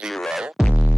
0, 1.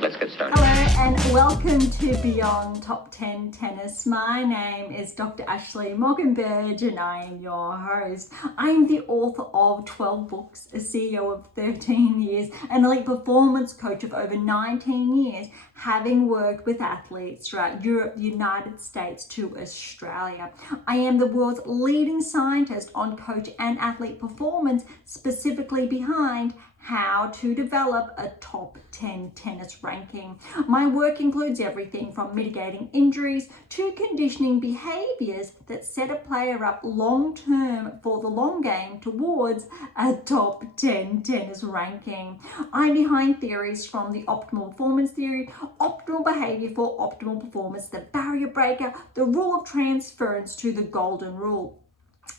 Let's get started. Hello and welcome to Beyond Top 10 Tennis. My name is Dr. Ashley Berge and I am your host. I am the author of 12 books, a CEO of 13 years, an elite performance coach of over 19 years, having worked with athletes throughout Europe, the United States to Australia. I am the world's leading scientist on coach and athlete performance, specifically behind how to develop a top 10 tennis ranking. My work includes everything from mitigating injuries to conditioning behaviors that set a player up long term for the long game towards a top 10 tennis ranking. I'm behind theories from the optimal performance theory, optimal behavior for optimal performance, the barrier breaker, the rule of transference to the golden rule.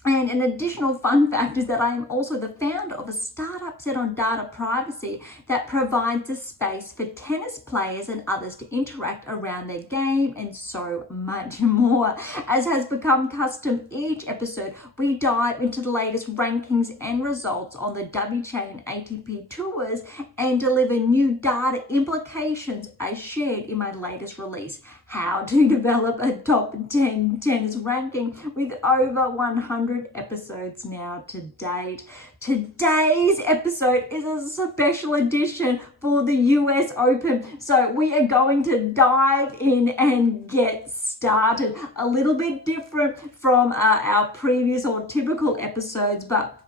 And an additional fun fact is that I am also the founder of a startup set on data privacy that provides a space for tennis players and others to interact around their game and so much more. As has become custom, each episode we dive into the latest rankings and results on the WTA and ATP tours and deliver new data implications as shared in my latest release, How to Develop a Top 10 Tennis Ranking, with over 100 episodes now to date. Today's episode is a special edition for the US Open. So we are going to dive in and get started. A little bit different from our previous or typical episodes, but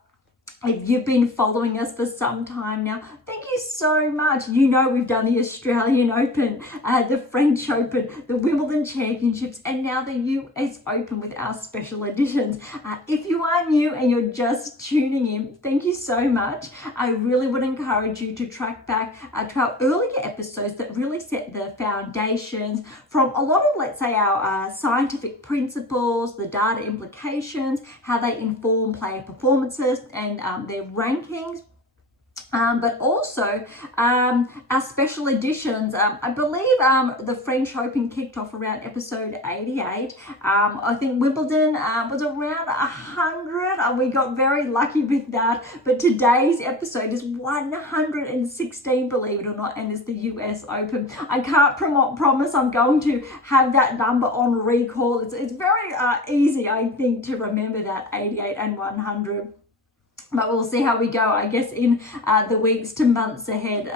if you've been following us for some time now, thank you so much. You know we've done the Australian Open, the French Open, the Wimbledon Championships, and now the US Open with our special editions. If you are new and you're just tuning in, thank you so much. I really would encourage you to track back to our earlier episodes that really set the foundations from a lot of, let's say, our scientific principles, the data implications, how they inform player performances and their rankings. But also our special editions. I believe the French Open kicked off around episode 88. I think Wimbledon was around 100, and we got very lucky with that. But today's episode is 116, believe it or not, and it's the US Open. I can't promise I'm going to have that number on recall. It's very easy, I think, to remember that 88 and 100. But we'll see how we go, I guess, in the weeks to months ahead.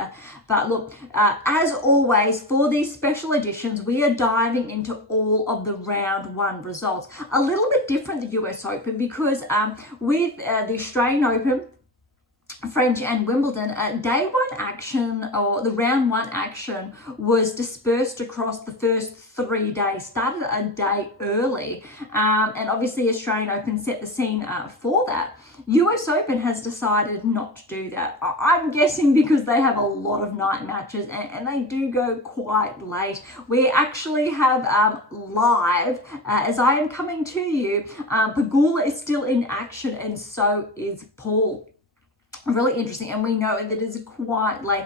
But look, as always, for these special editions, we are diving into all of the round one results. A little bit different, the US Open, because with the Australian Open, French and Wimbledon, day one action, or the round one action, was dispersed across the first 3 days, started a day early, and obviously Australian Open set the scene for that. US Open has decided not to do that. I'm guessing because they have a lot of night matches and they do go quite late. We actually have live, as I am coming to you, Pegula is still in action and so is Paul. Really interesting, and we know that it is quite late.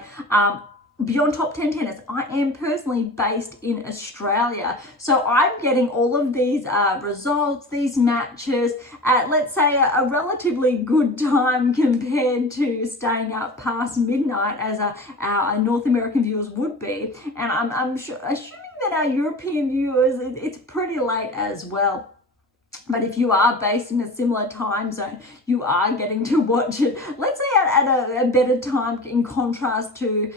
Beyond Top 10 Tennis, I am personally based in Australia, so I'm getting all of these results, these matches at, let's say, a relatively good time compared to staying up past midnight as our North American viewers would be, and I'm sure, assuming that our European viewers, it's pretty late as well. But if you are based in a similar time zone, you are getting to watch it, let's say at a better time, in contrast to,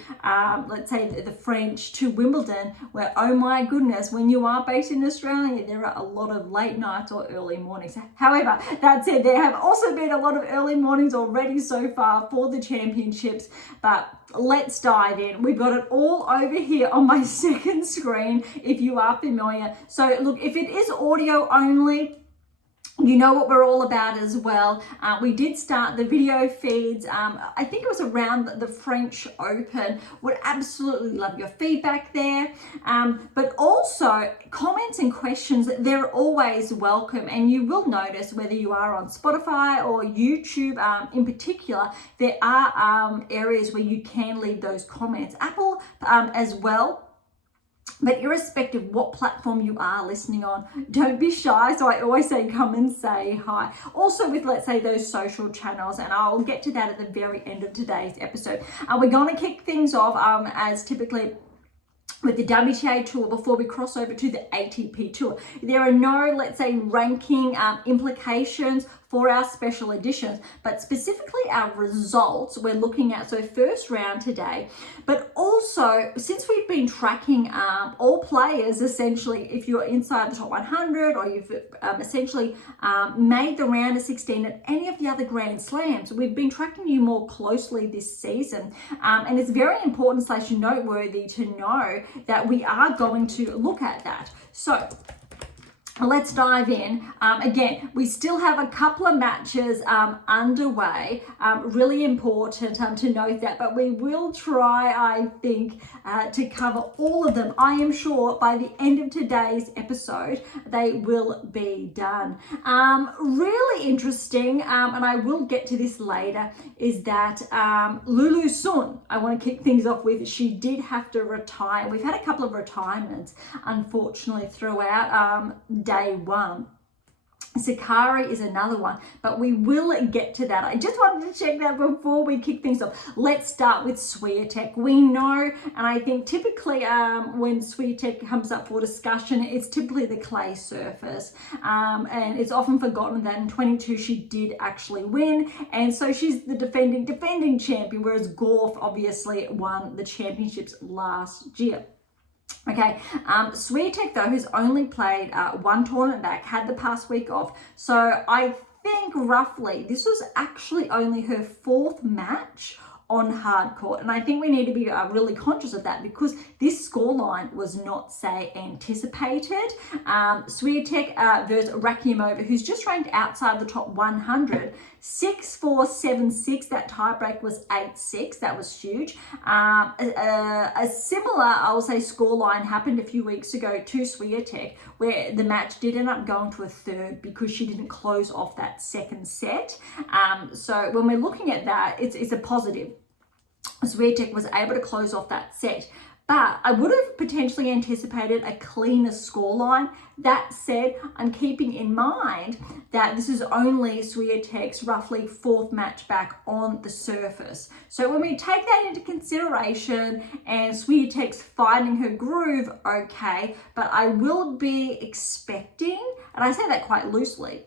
let's say, the French to Wimbledon, where, oh my goodness, when you are based in Australia, there are a lot of late nights or early mornings. However, that said, there have also been a lot of early mornings already so far for the championships, but let's dive in. We've got it all over here on my second screen, if you are familiar. So look, if it is audio only, you know what we're all about as well. We did start the video feeds. I think it was around the French Open. Would absolutely love your feedback there. But also comments and questions, they're always welcome. And you will notice whether you are on Spotify or YouTube in particular, there are areas where you can leave those comments. Apple as well. But irrespective of what platform you are listening on, don't be shy. So I always say, come and say hi. Also with, let's say, those social channels, and I'll get to that at the very end of today's episode. We're going to kick things off as typically with the WTA Tour before we cross over to the ATP Tour. There are no, let's say, ranking implications for our special editions, but specifically our results we're looking at. So first round today, but also since we've been tracking all players, essentially, if you're inside the top 100 or you've essentially made the round of 16 at any of the other Grand Slams, we've been tracking you more closely this season. And it's very important / noteworthy to know that we are going to look at that. So let's dive in. Again, we still have a couple of matches underway. Really important to note that, but we will try, I think, to cover all of them. I am sure by the end of today's episode, they will be done. Really interesting, and I will get to this later, is that Lulu Sun, I want to kick things off with, she did have to retire. We've had a couple of retirements, unfortunately, throughout day one. Sakkari is another one, but we will get to that. I just wanted to check that before we kick things off. Let's start with Swiatek. We know, and I think typically when Swiatek comes up for discussion, it's typically the clay surface, and it's often forgotten that in 22 she did actually win, and so she's the defending champion, whereas Gauff obviously won the championships last year. Okay, Swiatek though, who's only played one tournament back, had the past week off. So I think roughly this was actually only her fourth match on hard court, and I think we need to be really conscious of that because this scoreline was not, say, anticipated. Swiatek versus Rakhimova, who's just ranked outside the top 100, 6-4, 7-6. That tiebreak was 8-6. That was huge. A similar, I will say, scoreline happened a few weeks ago to Swiatek, where the match did end up going to a third because she didn't close off that second set. So when we're looking at that, it's a positive. Swiatek was able to close off that set, but I would have potentially anticipated a cleaner scoreline. That said, I'm keeping in mind that this is only Swiatek's roughly fourth match back on the surface. So when we take that into consideration and Swiatek's finding her groove, okay, but I will be expecting, and I say that quite loosely,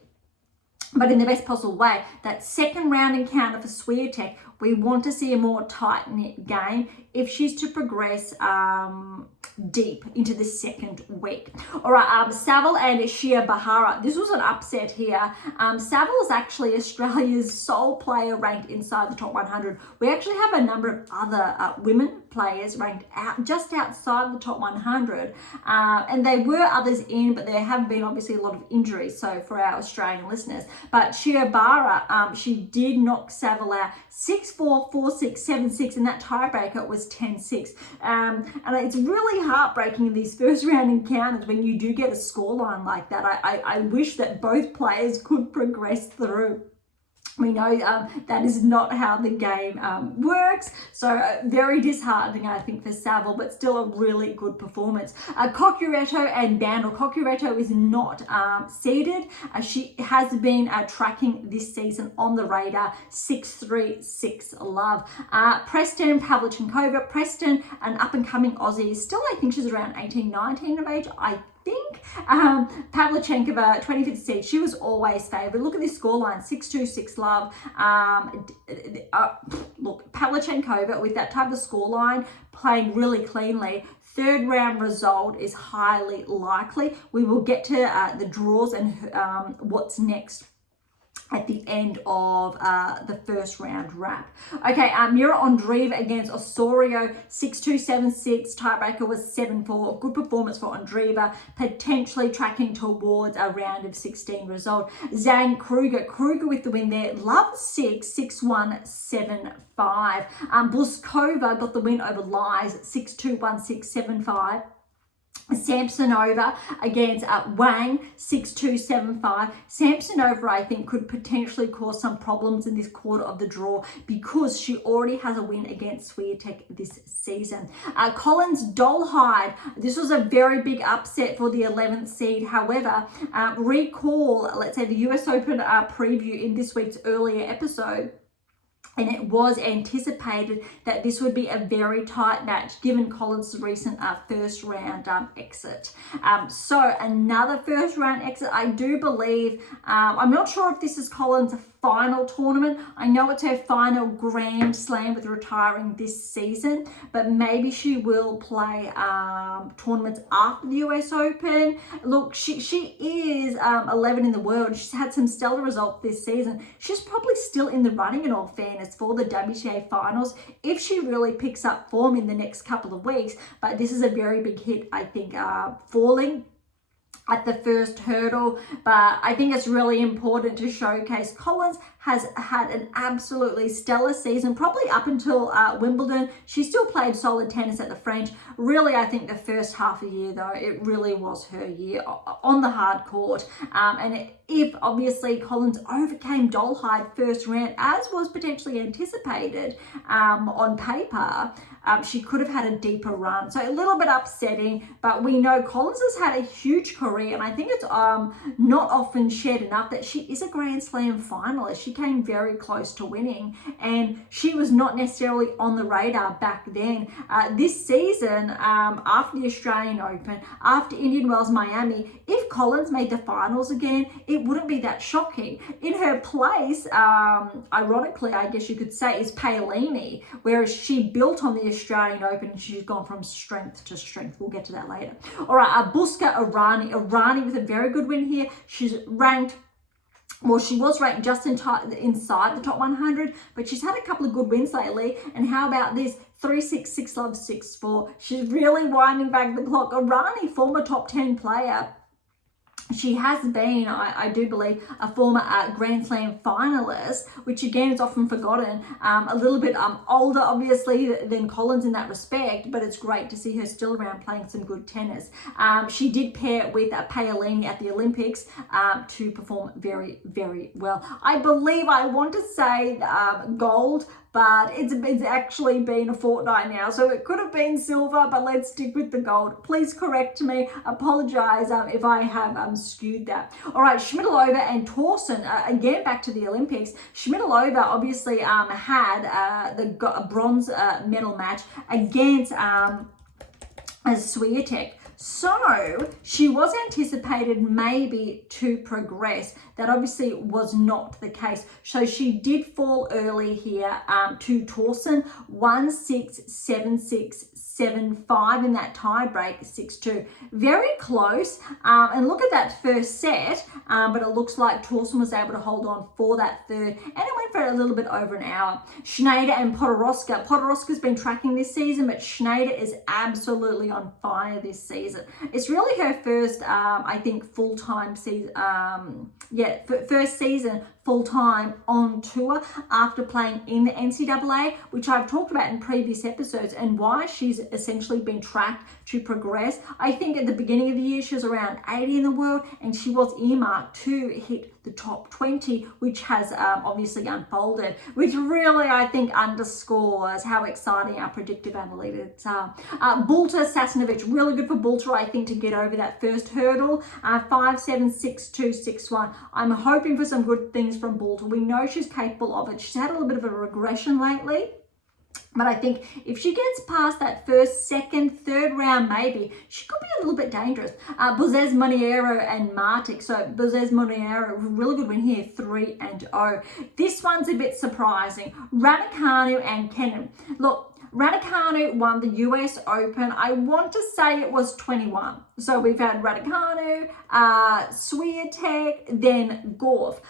but in the best possible way, that second round encounter for Swiatek, we want to see a more tight-knit game if she's to progress deep into the second week. All right, Saville and Shia Bahara. This was an upset here. Saville is actually Australia's sole player ranked inside the top 100. We actually have a number of other women players ranked just outside the top 100, and there were others in, but there have been obviously a lot of injuries, so for our Australian listeners. But Shia Bahara, she did knock Saville out 6-4, 4-6, 7-6, and that tiebreaker was 10-6. And it's really heartbreaking in these first round encounters when you do get a scoreline like that. I wish that both players could progress through. We know that is not how the game works. So very disheartening, I think, for Saville, but still a really good performance. Cocchiaretto and Bandel. Cocchiaretto is not seeded. She has been tracking this season on the radar, 6-3, 6-love. Preston Pavlyuchenkova. Preston, an up-and-coming Aussie. Still, I think she's around 18, 19 of age, I think. Pavlyuchenkova, 25th seed, she was always favoured. Look at this scoreline, 6-2, 6-love. Look, Pavlyuchenkova with that type of scoreline, playing really cleanly. Third round result is highly likely. We will get to the draws and what's next at the end of the first round wrap. Okay, Mira Andreeva against Osorio, 6-2, 7-6. Tiebreaker was 7-4. Good performance for Andreeva, potentially tracking towards a round of 16 result. Zhang Kruger with the win there. Love 6, 6-1, 7-5. Bluskova got the win over Lies, 6-2, 1-6, 7-5. Samsonova against Wang, 6-2, 7-5. Samsonova, I think, could potentially cause some problems in this quarter of the draw because she already has a win against Swiatek this season. Collins Dolhide, this was a very big upset for the 11th seed. However, recall, let's say, the US Open preview in this week's earlier episode, and it was anticipated that this would be a very tight match given Collins' recent first round exit. So another first round exit, I do believe, I'm not sure if this is Collins' final tournament. I know it's her final Grand Slam with retiring this season, but maybe she will play tournaments after the US Open. Look, she is 11 in the world. She's had some stellar results this season. She's probably still in the running, in all fairness, for the WTA finals if she really picks up form in the next couple of weeks. But this is a very big hit, I think, falling at the first hurdle. But I think it's really important to showcase Collins has had an absolutely stellar season, probably up until Wimbledon. She still played solid tennis at the French. Really, I think the first half of the year, though, it really was her year on the hard court. If obviously Collins overcame Dolhide first round, as was potentially anticipated on paper, she could have had a deeper run. So a little bit upsetting, but we know Collins has had a huge career, and I think it's not often shared enough that she is a Grand Slam finalist. She came very close to winning, and she was not necessarily on the radar back then. This season, after the Australian Open, after Indian Wells, Miami, if Collins made the finals again, it wouldn't be that shocking. In her place, ironically, I guess you could say, is Paolini, whereas she built on the Australian Open. She's gone from strength to strength. We'll get to that later. All right, Buska Irani with a very good win here. She's ranked, well, she was ranked just inside the top 100, but she's had a couple of good wins lately. And how about this? 3-6, 6-love, 6-4. She's really winding back the clock. Irani, former top 10 player. She has been, I do believe, a former Grand Slam finalist, which again is often forgotten. A little bit older, obviously, than Collins in that respect, but it's great to see her still around playing some good tennis. She did pair with Paolini at the Olympics to perform very, very well. I believe I want to say gold, but it's actually been a fortnight now, so it could have been silver, but let's stick with the gold. Please correct me. Apologize if I have skewed that. All right, Schmidlova and Thorsen, again back to the Olympics. Schmidlova obviously had the bronze medal match against Swiatek. So she was anticipated maybe to progress. That obviously was not the case. So she did fall early here to Thorsen, 1-6, 7-6, 7-5 in that tie break, 6-2. Very close. And look at that first set, but it looks like Thorsen was able to hold on for that third, and it went for a little bit over an hour. Schneider and Podoroska. Podoroska's been tracking this season, but Schneider is absolutely on fire this season. It's really her first, I think, full-time season, first season full-time on tour after playing in the NCAA, which I've talked about in previous episodes, and why she's essentially been tracked to progress. I think at the beginning of the year, she was around 80 in the world, and she was earmarked to hit the top 20, which has obviously unfolded, which really, I think, underscores how exciting our predictive analytics are. Bulter, Sasnovich, really good for Bulter, I think, to get over that first hurdle. 5-7, 6-2, 6-1. I'm hoping for some good things from Bulter. We know she's capable of it. She's had a little bit of a regression lately, but I think if she gets past that first, second, third round, maybe, she could be a little bit dangerous. Bozes, Monteiro, and Martic. So Bozes, Monteiro, really good win here, 3-0. This one's a bit surprising. Raducanu and Kenin. Look, Raducanu won the US Open. I want to say it was 21. So we've had Raducanu, Swiatek, then Gorf.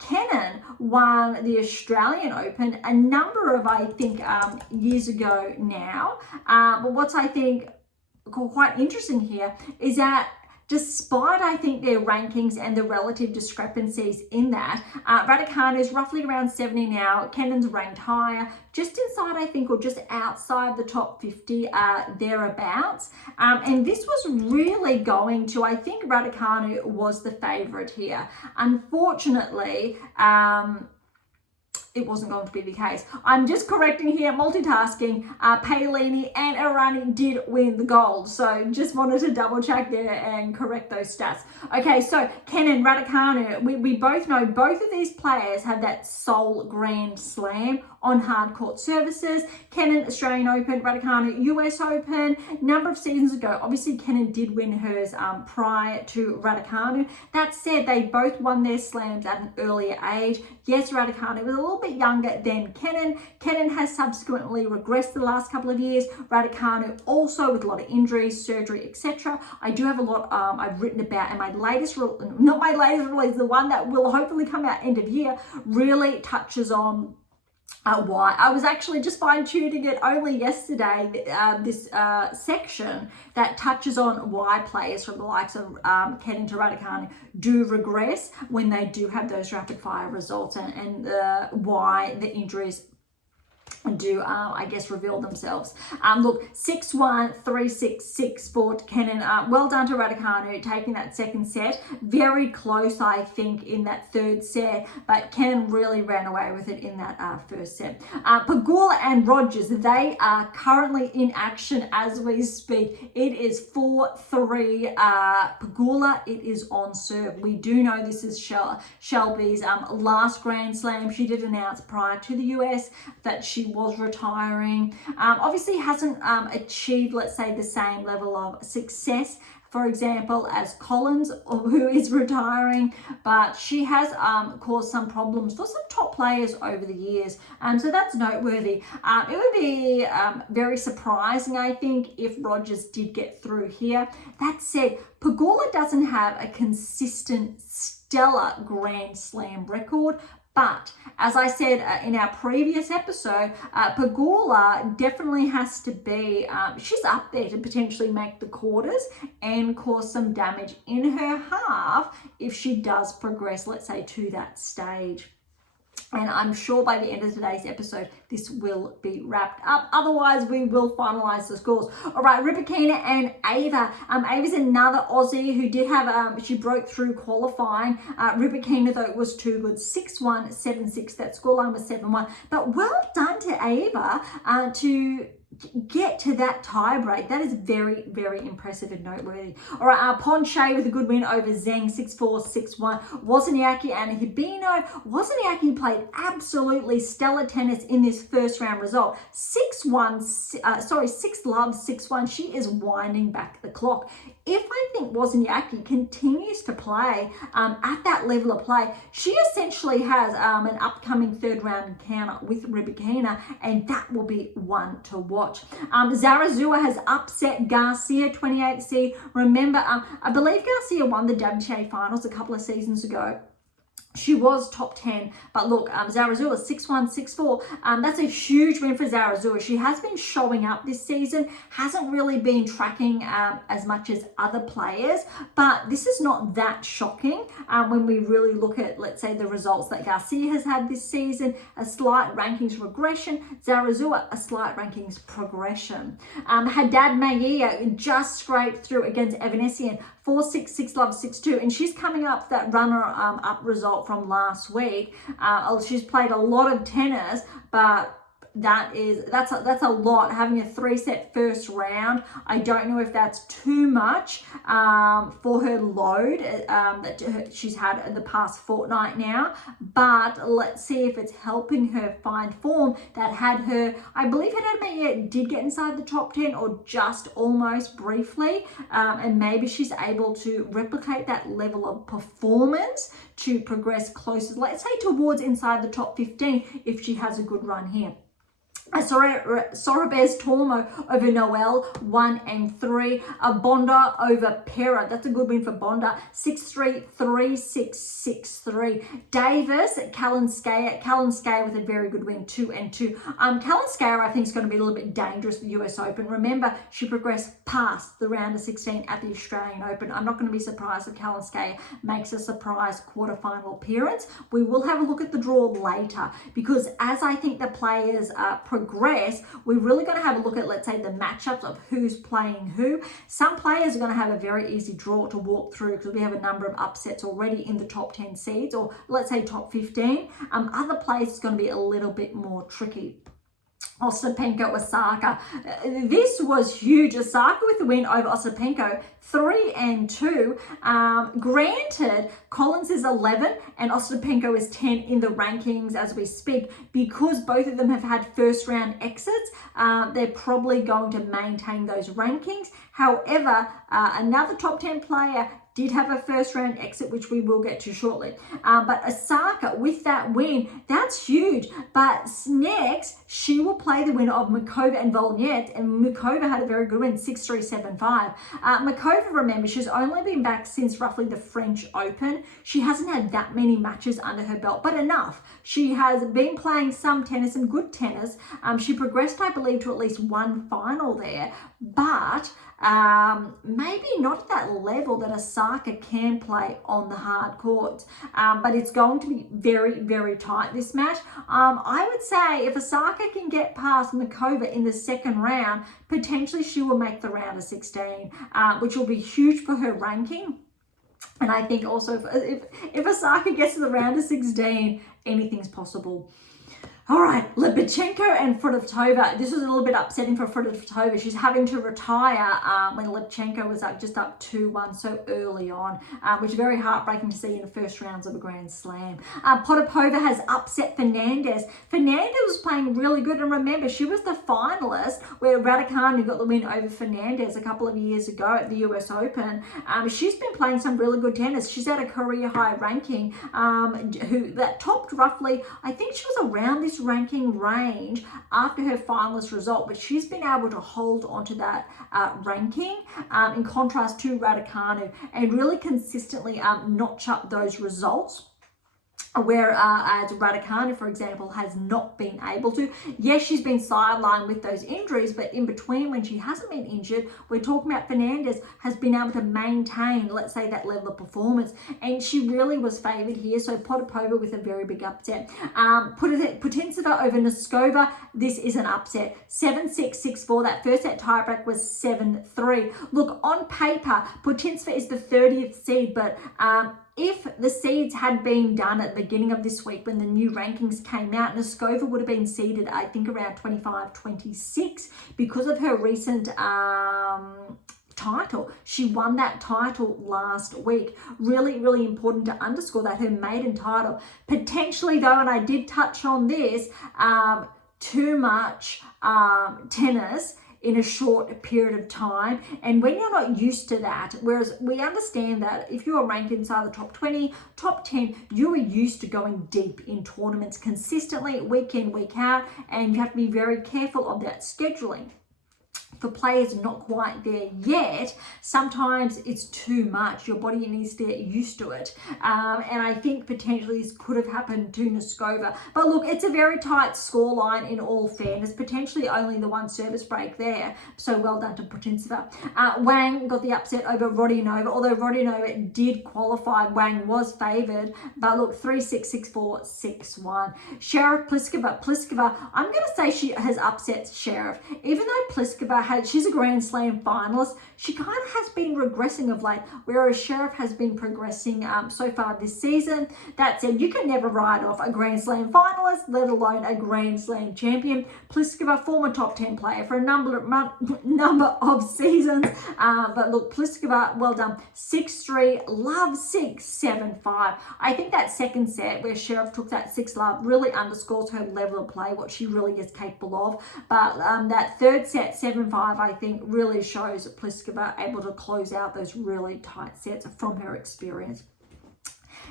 Kenin won the Australian Open a number of, I think, years ago now. But what's, I think, quite interesting here is that despite, I think, their rankings and the relative discrepancies in that, Raducanu is roughly around 70 now. Kennen's ranked higher, just inside, I think, or just outside the top 50, thereabouts. And this was really going to, I think Raducanu was the favourite here. Unfortunately, it wasn't going to be the case. I'm just correcting here, multitasking. Paolini and Irani did win the gold. So just wanted to double check there and correct those stats. Okay, so Kenin, Raducanu, we both know both of these players have that sole Grand Slam on hard court surfaces. Kenin, Australian Open, Raducanu, US Open. Number of seasons ago, obviously Kenin did win hers prior to Raducanu. That said, they both won their slams at an earlier age. Yes, Raducanu was a little bit younger than Kenin. Kenin has subsequently regressed the last couple of years. Raducanu also with a lot of injuries, surgery, etc. I do have a lot I've written about, and my latest, not my latest release, the one that will hopefully come out end of year, really touches on why. I was actually just fine-tuning it only yesterday, this section that touches on why players from the likes of Kenin to Raducanu do regress when they do have those rapid-fire results, and why the injuries do I guess reveal themselves. Look, 6-1, 3-6, 6-4 to Kenin. Well done to Raducanu taking that second set. Very close, I think, in that third set, but Kenin really ran away with it in that first set. Pegula and Rogers, they are currently in action as we speak. It is 4-3 Pegula. It is on serve. We do know this is Shelby's last Grand Slam. She did announce prior to the US that she was retiring. Obviously hasn't achieved, let's say, the same level of success, for example, as Collins, who is retiring, but she has caused some problems for some top players over the years. So that's noteworthy. It would be very surprising, I think, if Rogers did get through here. That said, Pegula doesn't have a consistent, stellar Grand Slam record. But as I said in our previous episode, Pegula definitely has to be, she's up there to potentially make the quarters and cause some damage in her half if she does progress, let's say, to that stage. And I'm sure by the end of today's episode, this will be wrapped up. Otherwise, we will finalize the scores. All right, Rybakina and Ava. Ava's another Aussie who did have, she broke through qualifying. Rybakina, though, was too good. 6-1, 7-6. That scoreline was 7-1. But well done to Ava to get to that tie break. That is very, very impressive and noteworthy. All right, Ponche with a good win over Zheng, 6-4, 6-1. Wozniacki and Hibino. Wozniacki played absolutely stellar tennis in this first round result. 6-1, 6-love, 6-1. She is winding back the clock. If I think Wozniacki continues to play at that level of play, she essentially has an upcoming third round encounter with Rybakina, and that will be one to watch. Zarazua has upset Garcia, 28 seed. Remember, I believe Garcia won the WTA finals a couple of seasons ago. She was top 10, but look, Zarazua 6-1, 6-4. That's a huge win for Zarazua. She has been showing up this season, hasn't really been tracking as much as other players, but this is not that shocking when we really look at, let's say, the results that Garcia has had this season. A slight rankings regression. Zarazua, a slight rankings progression. Haddad Maia just scraped through against Evanescence, 4-6, 6-love, 6-2, and she's coming up that runner-up result from last week. She's played a lot of tennis, but that's a lot. Having a 3-set first round, I don't know if that's too much for her load that she's had in the past fortnight now, but let's see if it's helping her find form that had her, I believe Haddad did get inside the top 10 or just almost briefly, and maybe she's able to replicate that level of performance to progress closer, let's say towards inside the top 15 if she has a good run here. Sorabes Tormo over Noel, 1-3. Bonda over Pera. That's a good win for Bonda. 6-3, 3-6, 6-3. Davis, Kalinskaya with a very good win, 2-2. Kalinskaya, I think, is going to be a little bit dangerous for the US Open. Remember, she progressed past the round of 16 at the Australian Open. I'm not going to be surprised if Kalinskaya makes a surprise quarterfinal appearance. We will have a look at the draw later, because as I think the players progress, we're really going to have a look at, let's say, the matchups of who's playing who. Some players are going to have a very easy draw to walk through because we have a number of upsets already in the top 10 seeds, or let's say top 15. Other players is going to be a little bit more tricky. Ostapenko, Osaka. This was huge. Osaka with the win over Ostapenko, 3-2. Granted, Collins is 11 and Ostapenko is 10 in the rankings as we speak. Because both of them have had first round exits, they're probably going to maintain those rankings. However, another top 10 player did have a first round exit, which we will get to shortly. But Osaka with that win, that's huge. But next, she will play the winner of Makova and Volnyet, and Makova had a very good win, 6-3, 7-5. Makova, remember, she's only been back since roughly the French Open. She hasn't had that many matches under her belt, but enough. She has been playing some tennis, some good tennis. She progressed, I believe, to at least one final there, but maybe not at that level that Osaka can play on the hard courts, but it's going to be very, very tight, this match. I would say if Osaka can get past Makova in the second round, potentially she will make the round of 16, which will be huge for her ranking. And I think also if Osaka gets to the round of 16, anything's possible. All right, Lipchenko and Fruhvirtova. This was a little bit upsetting for Fruhvirtova. She's having to retire when Lipchenko was just up 2-1 so early on, which is very heartbreaking to see in the first rounds of a Grand Slam. Potapova has upset Fernandez. Fernandez was playing really good, and remember, she was the finalist where Raducanu got the win over Fernandez a couple of years ago at the US Open. She's been playing some really good tennis. She's at a career high ranking, that topped roughly, I think she was around this ranking range after her finalist result, but she's been able to hold onto that ranking in contrast to Raducanu, and really consistently notch up those results. Whereas Raducanu, for example, has not been able to. Yes, she's been sidelined with those injuries, but in between when she hasn't been injured, we're talking about Fernandez has been able to maintain, let's say, that level of performance. And she really was favoured here. So Potapova with a very big upset. Putintseva over Noskova. This is an upset. 7-6, 6-4. That first set tiebreak was 7-3. Look, on paper, Putintseva is the 30th seed, but if the seeds had been done at the beginning of this week when the new rankings came out, Noskova would have been seeded, I think, around 25, 26 because of her recent title. She won that title last week. Really, really important to underscore that, her maiden title. Potentially, though, and I did touch on this, too much tennis in a short period of time, and when you're not used to that, whereas we understand that if you're ranked inside the top 20, top 10, you are used to going deep in tournaments consistently, week in, week out, and you have to be very careful of that scheduling. For players not quite there yet, sometimes it's too much. Your body needs to get used to it. And I think potentially this could have happened to Noskova. But look, it's a very tight scoreline in all fairness. Potentially only the one service break there. So well done to Putintseva. Wang got the upset over Rodionova. Although Rodionova did qualify, Wang was favoured. But look, 3-6, 6-4, 6-1. Sheriff Pliskova, I'm going to say she has upset Sheriff. Even though Pliskova she's a Grand Slam finalist, she kind of has been regressing of late, whereas Sheriff has been progressing so far this season. That said, you can never write off a Grand Slam finalist, let alone a Grand Slam champion. Pliskova, former top 10 player for a number of seasons. But look, Pliskova, well done. 6-3, love 6-7-5. I think that second set where Sheriff took that 6-love really underscores her level of play, what she really is capable of. But that third set, 7-5, I think really shows Pliskova able to close out those really tight sets from her experience.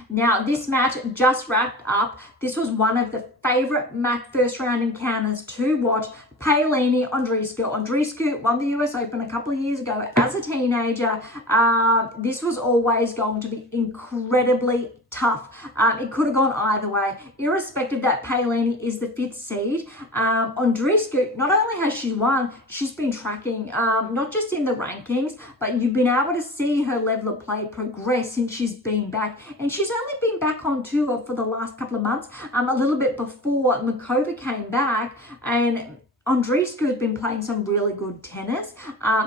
Now, this match just wrapped up. This was one of the favorite first round encounters to watch. Paolini Andreescu. Andreescu won the US Open a couple of years ago as a teenager. This was always going to be incredibly tough. It could have gone either way. Irrespective that Paolini is the 5th seed, Andreescu, not only has she won, she's been tracking, not just in the rankings, but you've been able to see her level of play progress since she's been back. And she's only been back on tour for the last couple of months, a little bit before Makova came back, and Andreescu has been playing some really good tennis,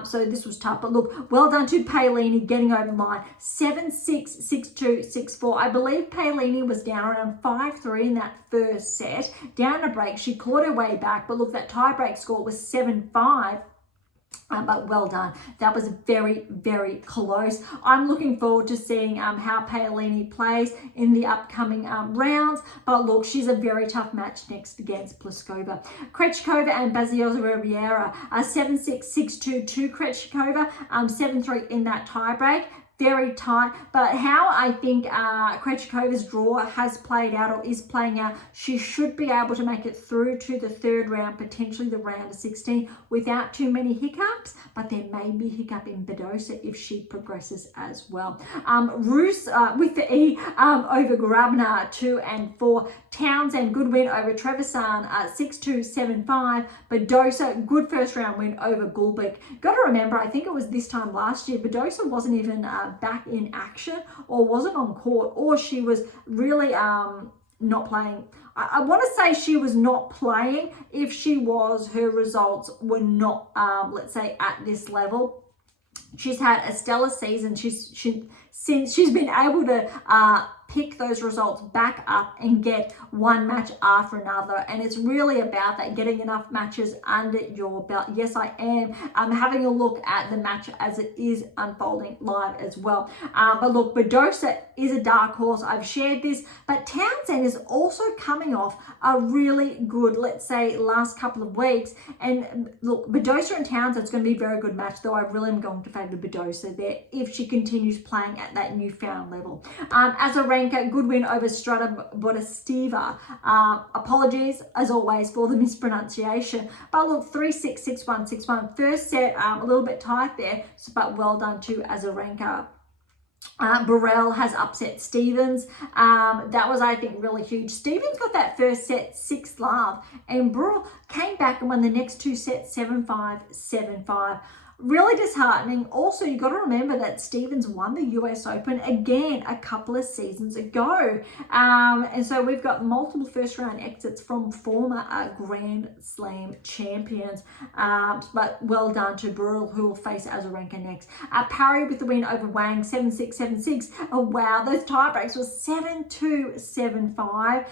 so this was tough. But look, well done to Paolini getting over the line. 7-6, 6-2, 6-4. I believe Paolini was down around 5-3 in that first set. Down a break, she clawed her way back. But look, that tie-break score was 7-5. But well done. That was very, very close. I'm looking forward to seeing how Paolini plays in the upcoming rounds. But look, she's a very tough match next against Pliskova. Krejcikova and Bazios Riviera are 7-6, 6-2 to Krejcikova, 7-3 in that tiebreak. Very tight, but how I think Krejcikova's draw has played out or is playing out, she should be able to make it through to the 3rd round, potentially the round of 16, without too many hiccups, but there may be hiccup in Badosa if she progresses as well. Rus with the E over Grabner 2-4. Townsend, good win over Trevisan 6-2, 7-5. Badosa, good first round win over Gulbik. Got to remember, I think it was this time last year, Badosa wasn't even back in action or wasn't on court, or she was really not playing. I want to say she was not playing. If she was, her results were not, let's say, at this level. She's had a stellar season. Since she's been able to pick those results back up and get one match after another, and it's really about that, getting enough matches under your belt. Yes, I am. I'm having a look at the match as it is unfolding live as well. But look, Badosa is a dark horse. I've shared this, but Townsend is also coming off a really good, let's say, last couple of weeks. And look, Badosa and Townsend, it's going to be a very good match, though I really am going to favour Badosa there if she continues playing at that newfound level. Azarenka, good win over Strata Bodestiva. Apologies, as always, for the mispronunciation. But look, 3-6, 6-1, 6-1. First set, a little bit tight there, but well done to Azarenka. Burrell has upset Stevens. That was, I think, really huge. Stevens got that first set 6-love, and Burrell came back and won the next 2 sets 7-5, 7-5. Really disheartening. Also, you got to remember that Stevens won the US Open again a couple of seasons ago. And so we've got multiple first round exits from former Grand Slam champions. But well done to Burrell, who will face Azarenka next. Parry with the win over Wang, 7-6, 7-6. Oh, wow. Those tie breaks were 7-2, 7-5.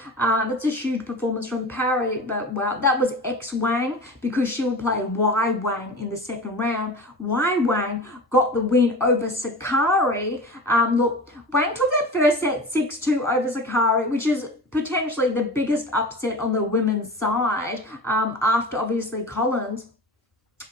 That's a huge performance from Parry. But wow, that was X-Wang, because she will play Y-Wang in the second round. Wang got the win over Sakkari. Look, Wang took that first set 6-2 over Sakkari, which is potentially the biggest upset on the women's side after obviously Collins.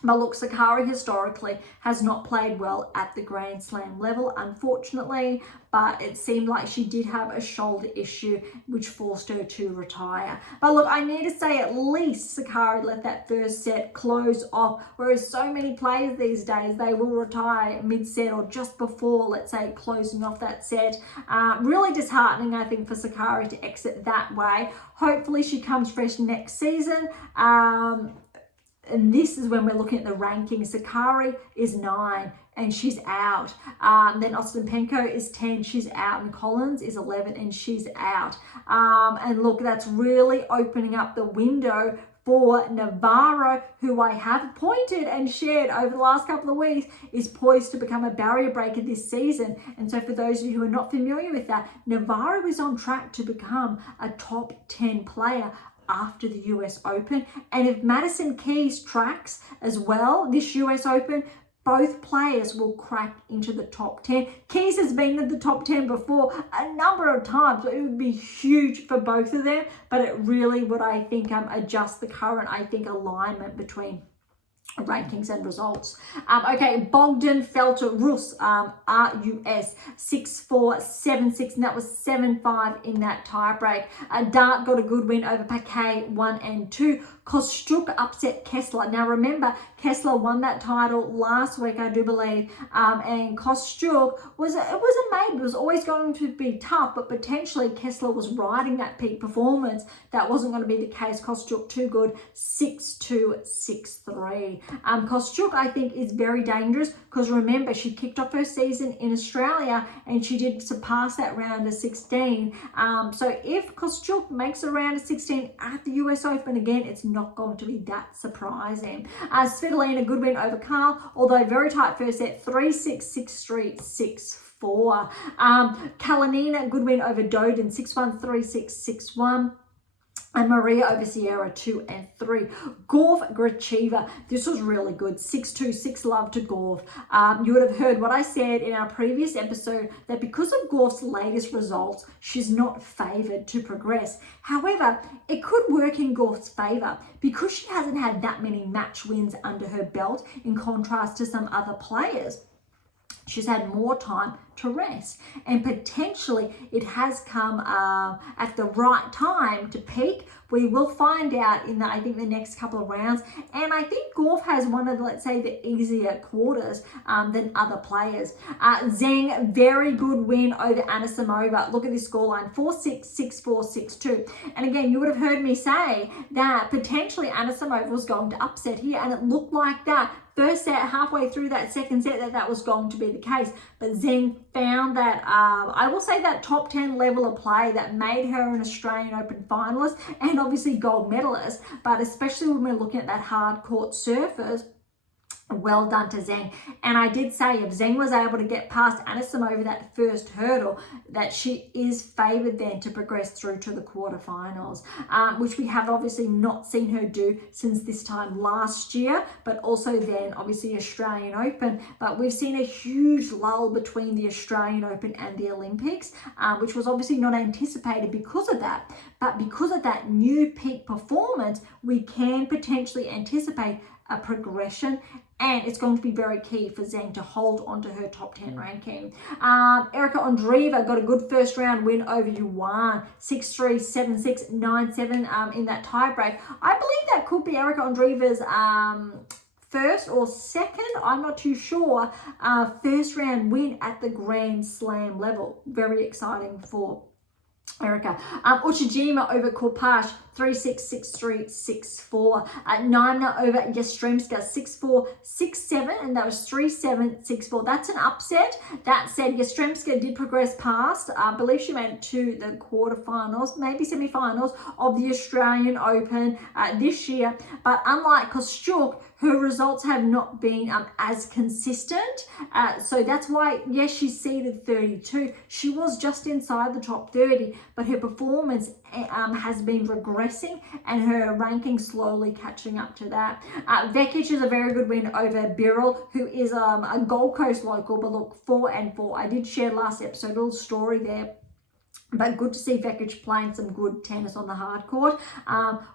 But look, Sakkari historically has not played well at the Grand Slam level, unfortunately, but it seemed like she did have a shoulder issue which forced her to retire. But look, I need to say at least Sakkari let that first set close off, whereas so many players these days, they will retire mid-set or just before, let's say, closing off that set. Really disheartening, I think, for Sakkari to exit that way. Hopefully she comes fresh next season. And this is when we're looking at the rankings. Sakkari is 9 and she's out. Then Ostapenko is 10, she's out. And Collins is 11 and she's out. And look, that's really opening up the window for Navarro, who I have pointed and shared over the last couple of weeks is poised to become a barrier breaker this season. And so for those of you who are not familiar with that, Navarro is on track to become a top 10 player after the US Open. And if Madison Keys tracks as well this US Open, both players will crack into the top 10. Keys has been in the top 10 before a number of times, so it would be huge for both of them, but it really would, I think, adjust the current, I think, alignment between rankings and results. Okay, Bogdan Felter Rus, RUS 6-4, 7-6, and that was 7-5 in that tiebreak. Dart got a good win over Paquet 1 and 2. Kostyuk upset Kessler. Now remember, Kessler won that title last week, I do believe, and Kostyuk was a maybe. It was always going to be tough, but potentially Kessler was riding that peak performance. That wasn't going to be the case. Kostyuk too good, 6-2, 6-3. Kostyuk, I think, is very dangerous because remember, she kicked off her season in Australia and she did surpass that round of 16. So if Kostyuk makes a round of 16 at the US Open again, it's not going to be that surprising. Svitolina, good win over Carl, although very tight first set, 3-6, 6-3, 6-4. Kalinina, good win over Doden, 6-1, 3-6, 6-1. And Maria over Sierra 2 and 3. Gorf Gracheva, this was really good. 6-2, 6-love to Gorf. You would have heard what I said in our previous episode that because of Gorf's latest results, she's not favoured to progress. However, it could work in Gorf's favour because she hasn't had that many match wins under her belt in contrast to some other players. She's had more time to rest, and potentially it has come at the right time to peak. We will find out in I think the next couple of rounds, and I think Gorf has one of, let's say, the easier quarters than other players. Zheng, very good win over Anisimova. Look at this scoreline, 4-6, 6-4, 6-2. And again, you would have heard me say that potentially Anisimova was going to upset here, and it looked like that. First set, halfway through that second set, that was going to be the case. But Zheng found that, I will say, that top 10 level of play that made her an Australian Open finalist and obviously gold medalist. But especially when we're looking at that hard court surface, well done to Zheng. And I did say if Zheng was able to get past Anisimova that first hurdle, that she is favoured then to progress through to the quarterfinals, which we have obviously not seen her do since this time last year, but also then obviously Australian Open. But we've seen a huge lull between the Australian Open and the Olympics, which was obviously not anticipated because of that. But because of that new peak performance, we can potentially anticipate a progression, and it's going to be very key for Zheng to hold onto her top 10 ranking. Erica Andreeva got a good first round win over Yuan, 6-3, 7-6, 9-7 in that tiebreak. I believe that could be Erica Andreeva's first or second, I'm not too sure, first round win at the Grand Slam level. Very exciting for Erica. Uchijima over Korpash, 3-6, 6-3, 6-4. Naimna over Yastremska, 6-4, 6-7, and that was 3-7, 6-4. That's an upset. That said, Yastremska did progress past. I believe she made it to the quarterfinals, maybe semi-finals of the Australian Open this year. But unlike Kostyuk, her results have not been as consistent. So that's why, yes, she's seeded 32. She was just inside the top 30, but her performance has been regressing and her ranking slowly catching up to that. Vekic is a very good win over Birrell, who is a Gold Coast local, but look, 4-4. I did share last episode, a little story there. But good to see Vekic playing some good tennis on the hard court.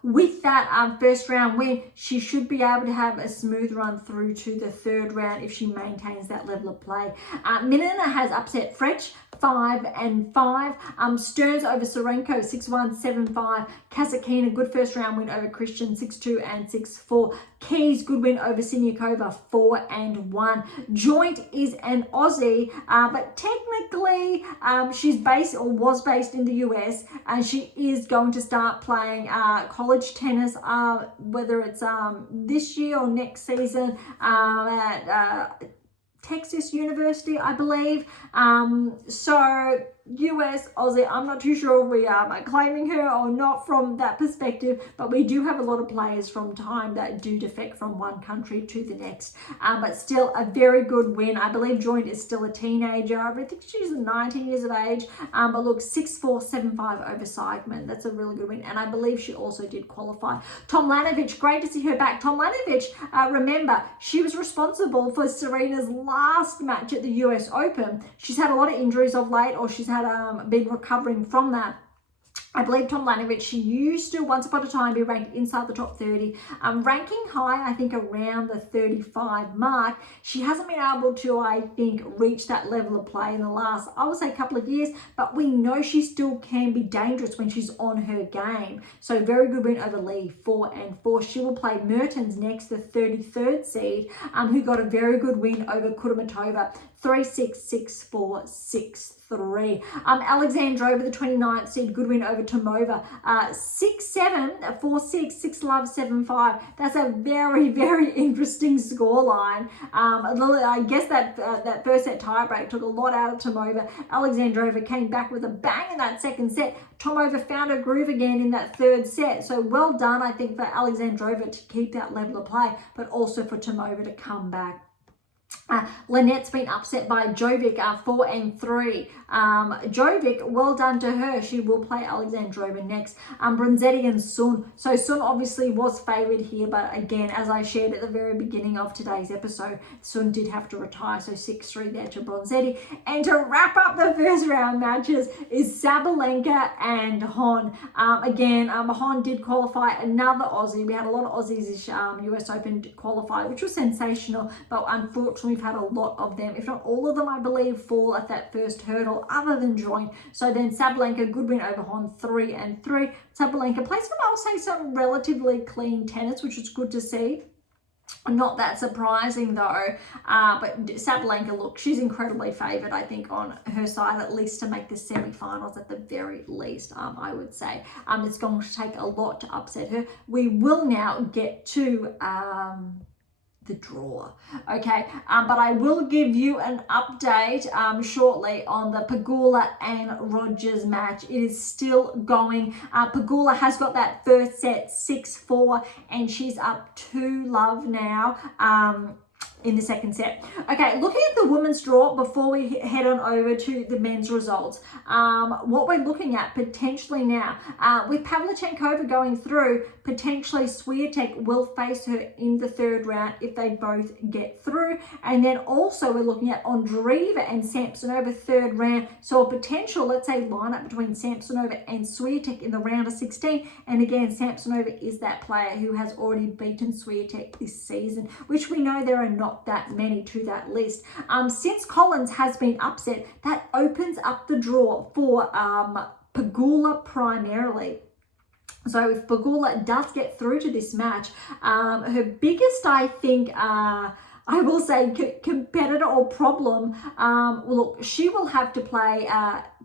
With that first round win, she should be able to have a smooth run through to the third round if she maintains that level of play. Minina has upset French, 5-5. Stearns over Serenko, 6-1, 7-5. Kazakina, good first round win over Christian, 6-2 and 6-4. Keys, good win over Siniakova, 4-1. Joint is an Aussie, but technically she's based or was based in the US, and she is going to start playing college tennis, whether it's this year or next season at Texas University, I believe. So US, Aussie, I'm not too sure if we are claiming her or not from that perspective, but we do have a lot of players from time that do defect from one country to the next. But still a very good win. I believe Joint is still a teenager. I think she's 19 years of age. But look, 6-4, 7-5 over Seidman. That's a really good win. And I believe she also did qualify. Tomljanovic, great to see her back. Tomljanovic, remember, she was responsible for Serena's last match at the US Open. She's had a lot of injuries of late, or she's had been recovering from that. I believe Tomljanovic, she used to once upon a time be ranked inside the top 30, ranking high, I think around the 35 mark. She hasn't been able to, I think, reach that level of play in the last, I would say, couple of years, but we know she still can be dangerous when she's on her game. So very good win over Lee, 4-4. She will play Mertens next, the 33rd seed, who got a very good win over Kudermetova, 3-6, 6-4, 6-3. Alexandrova, the 29th seed, good win over Tomova, 6-7, 4-6, 6-love, 7-5. That's a very, very interesting scoreline. I guess that first set tiebreak took a lot out of Tomova. Alexandrova came back with a bang in that second set. Tomova found her groove again in that third set. So well done, I think, for Alexandrova to keep that level of play, but also for Tomova to come back. Lynette's been upset by Jovic, 4-3. Jovic, well done to her. She will play Alexandrova next. Bronzetti and Sun. So Sun obviously was favoured here, but again, as I shared at the very beginning of today's episode, Sun did have to retire, so 6-3 there to Bronzetti. And to wrap up the first round matches is Sabalenka and Hon. Hon did qualify, another Aussie. We had a lot of Aussies this US Open qualify, which was sensational, but unfortunately we've had a lot of them, if not all of them, I believe, fall at that first hurdle other than join. So then Sabalenka, good win over Hon, 3-3. Sabalenka plays some, I'll say, some relatively clean tennis, which is good to see. Not that surprising though, but Sabalenka, look, she's incredibly favoured, I think, on her side, at least to make the semi-finals at the very least, I would say. It's going to take a lot to upset her. We will now get to the draw, okay, but I will give you an update shortly on the Pegula and Rogers match. It is still going. Pegula has got that first set 6-4 and she's up 2-love now in the second set. Okay, looking at the women's draw before we head on over to the men's results, what we're looking at potentially now, with Pavlyuchenkova going through, potentially Swiatek will face her in the third round if they both get through. And then also we're looking at Andreeva and Samsonova third round. So a potential, let's say, lineup between Samsonova and Swiatek in the round of 16. And again, Samsonova is that player who has already beaten Swiatek this season, which we know there are not that many to that list. Since Collins has been upset, that opens up the draw for Pegula primarily. So if Pegula does get through to this match, her biggest, I think, I will say, competitor or problem, look, she will have to play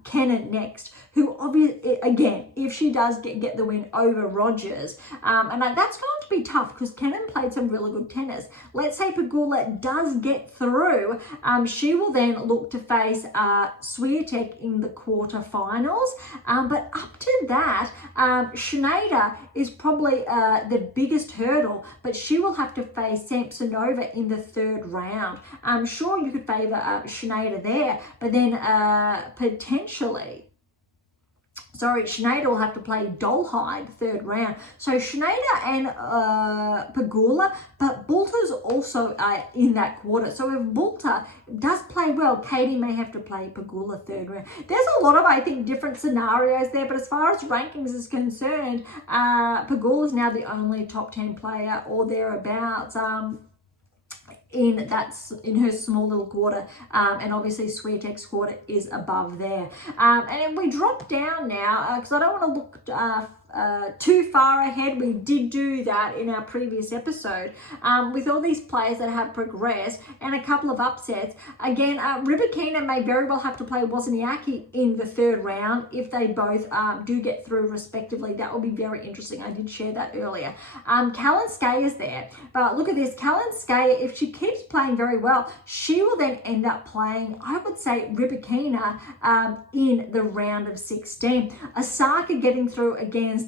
Kenin next, who obviously, again, if she does get the win over Rogers, and that's going to be tough because Kenin played some really good tennis. Let's say Pegula does get through, she will then look to face Swiatek in the quarterfinals, but up to that, Schneider is probably the biggest hurdle, but she will have to face Samsonova in the third round. I'm sure you could favour Schneider there, but then potentially, Schneider will have to play Dolhide third round. So Schneider and Pegula, but Bulter's also in that quarter. So if Bulter does play well, Katie may have to play Pegula third round. There's a lot of, I think, different scenarios there, but as far as rankings is concerned, Pegula is now the only top 10 player or thereabouts in her small little quarter, and obviously Swiatek's quarter is above there. And if we drop down now, because I don't want to look too far ahead, we did do that in our previous episode, with all these players that have progressed and a couple of upsets. Again, Rybakina may very well have to play Wozniacki in the third round if they both do get through respectively. That will be very interesting. I did share that earlier. Kalinskaya is there, but look at this. Kalinskaya, if she keeps playing very well, she will then end up playing, I would say, Rybakina in the round of 16. Osaka getting through against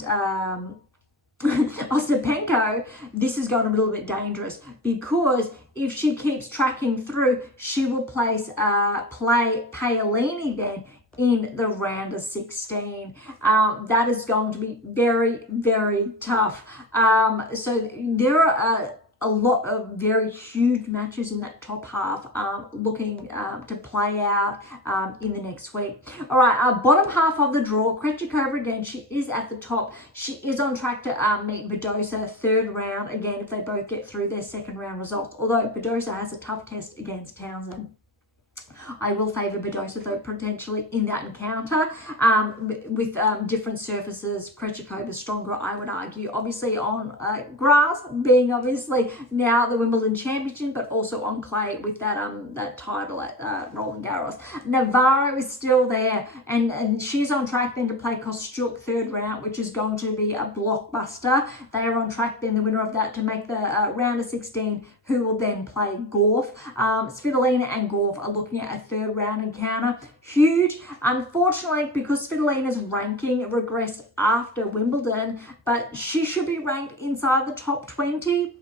Ostapenko, this is going to be a little bit dangerous because if she keeps tracking through, she will play Paolini then in the round of 16. That is going to be very, very tough. So there are a lot of very huge matches in that top half looking to play out in the next week. All right, bottom half of the draw, Krejcikova again, she is at the top. She is on track to meet Badosa third round, again, if they both get through their second round results, although Badosa has a tough test against Townsend. I will favour Badosa though potentially in that encounter with different surfaces. Krejcikova stronger, I would argue, obviously on grass, being obviously now the Wimbledon champion, but also on clay with that title at Roland Garros. Navarro is still there, and she's on track then to play Kostyuk third round, which is going to be a blockbuster. They are on track then, the winner of that, to make the round of 16, who will then play Gauff. Svitolina and Gauff are looking at a third round encounter. Huge. Unfortunately, because Svitolina's ranking regressed after Wimbledon, but she should be ranked inside the top 20.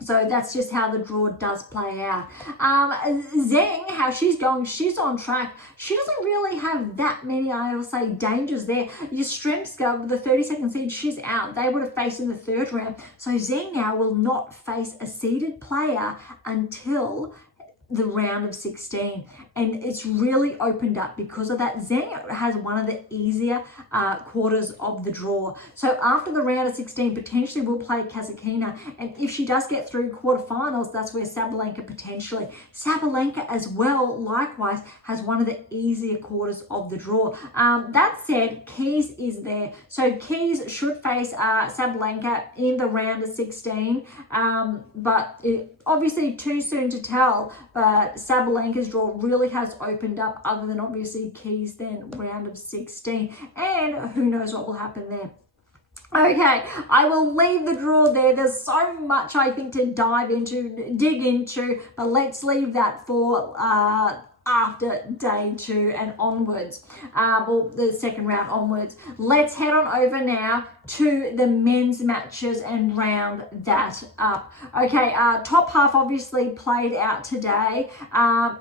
So that's just how the draw does play out. Zheng, how she's going, she's on track. She doesn't really have that many, I will say, dangers there. Yastremska, with the 32nd seed, she's out. They would have faced in the third round. So Zheng now will not face a seeded player until the round of 16, and it's really opened up because of that. Zheng has one of the easier quarters of the draw. So after the round of 16, potentially will play Kasatkina, and if she does get through quarterfinals, that's where Sabalenka potentially. Sabalenka as well, likewise, has one of the easier quarters of the draw. That said, Keys is there. So Keys should face Sabalenka in the round of 16, but obviously too soon to tell, but Sabalenka's draw really has opened up, other than obviously Keys then round of 16, and who knows what will happen there. Okay, I will leave the draw there. There's so much I think to dig into, but let's leave that for after day 2 and onwards, or the second round onwards. Let's head on over now to the men's matches and round that up. Okay, top half obviously played out today.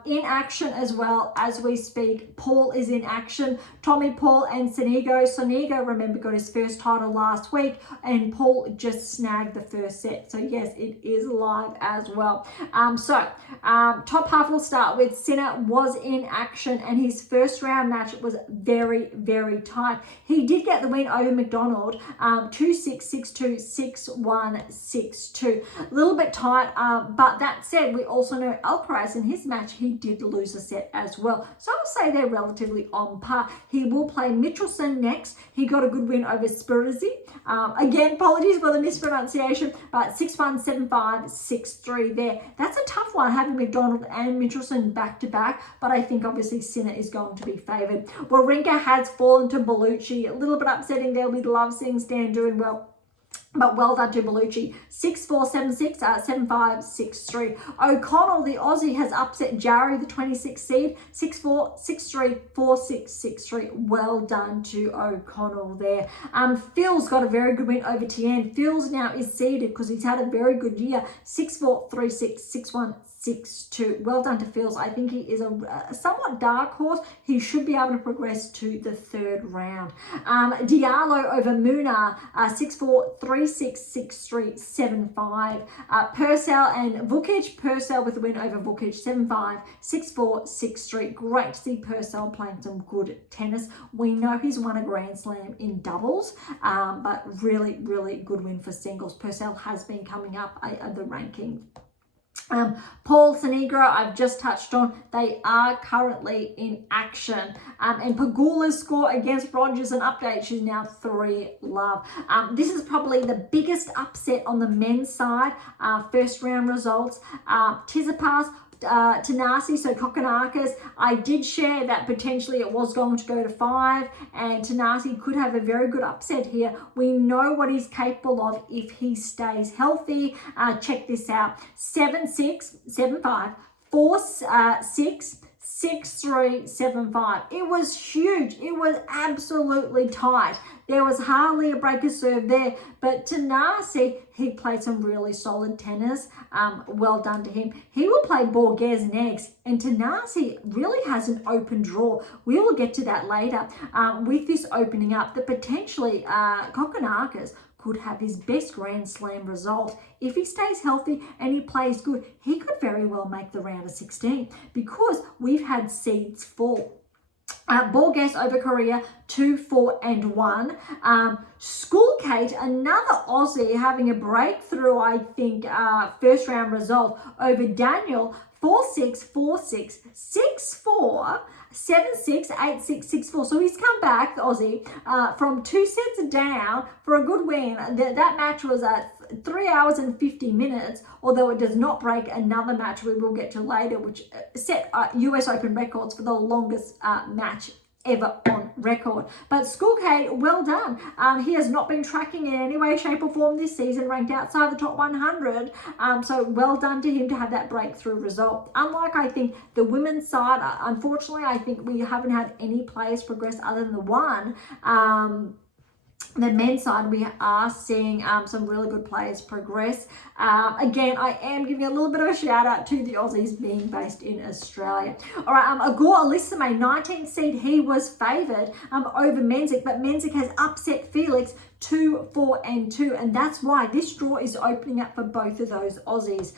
In action as well as we speak. Paul is in action. Tommy Paul and Sonego. Sonego, remember, got his first title last week, and Paul just snagged the first set. So yes, it is live as well. Top half will start with Sinner was in action, and his first round match was very, very tight. He did get the win over McDonald, 2-6, 6-2, 6-1, 6-2. A little bit tight, but that said, we also know Alcaraz in his match, he did lose a set as well. So I'll say they're relatively on par. He will play Michelson next. He got a good win over Spirizzi. Again, apologies for the mispronunciation, but 6-1, 7-5, 6-3 there. That's a tough one, having McDonald and Michelson back to back, but I think obviously Sinner is going to be favoured. Wawrinka has fallen to Bellucci. A little bit upsetting there. We'd love seeing Stan doing well, but well done to Bellucci. 6-4, 7-6, 7-5, 6-3. O'Connell, the Aussie, has upset Jarry, the 26th seed. 6-4, 6-3, 4-6, 6-3. Well done to O'Connell there. Phil's got a very good win over Tien. Phil's now is seeded because he's had a very good year. 6-4, 3-6, 6-1, 6-2. Well done to Phils. I think he is a somewhat dark horse. He should be able to progress to the third round. Diallo over Munar, 6-4, 3-6, 6-3, 7-5. Purcell and Vukic. Purcell with the win over Vukic, 7-5, 6-4, 6-3. Great to see Purcell playing some good tennis. We know he's won a Grand Slam in doubles, but really, really good win for singles. Purcell has been coming up the ranking. Paul Sonego, I've just touched on. They are currently in action. And Pegula's score against Rogers, an update, she's now 3-love. This is probably the biggest upset on the men's side. First round results. Tsitsipas, Tanasi, so Kokkinakis, I did share that potentially it was going to go to 5, and Tanasi could have a very good upset here. We know what he's capable of if he stays healthy. Check this out. 7-6, 7-5, 4-6, 6-3, 7-5. It was huge. It was absolutely tight. There was hardly a break of serve there, but Tanasi, he played some really solid tennis. Well done to him. He will play Borges next, and Tanasi really has an open draw. We will get to that later. With this opening up, that potentially Kokkinakis could have his best Grand Slam result. If he stays healthy and he plays good, he could very well make the round of 16 because we've had seeds fall. Borges over Korea 2-4-1. School Kate, another Aussie, having a breakthrough, I think, first round result over Daniel 4-6, 4-6, 6-4. 7-6, 8-6, 6-4. So he's come back, the Aussie, from 2 sets down for a good win. That match was at 3 hours and 50 minutes, although it does not break another match we will get to later, which set US Open records for the longest match ever on record. But School K, well done. He has not been tracking in any way, shape or form this season, ranked outside the top 100. So well done to him to have that breakthrough result. Unlike, I think, the women's side, unfortunately, I think we haven't had any players progress other than the one. The men's side, we are seeing some really good players progress. Again, I am giving a little bit of a shout out to the Aussies being based in Australia. All right, Agor Elisame, 19th seed, he was favoured over Menzies, but Menzies has upset Felix 2-4-2, and that's why this draw is opening up for both of those Aussies.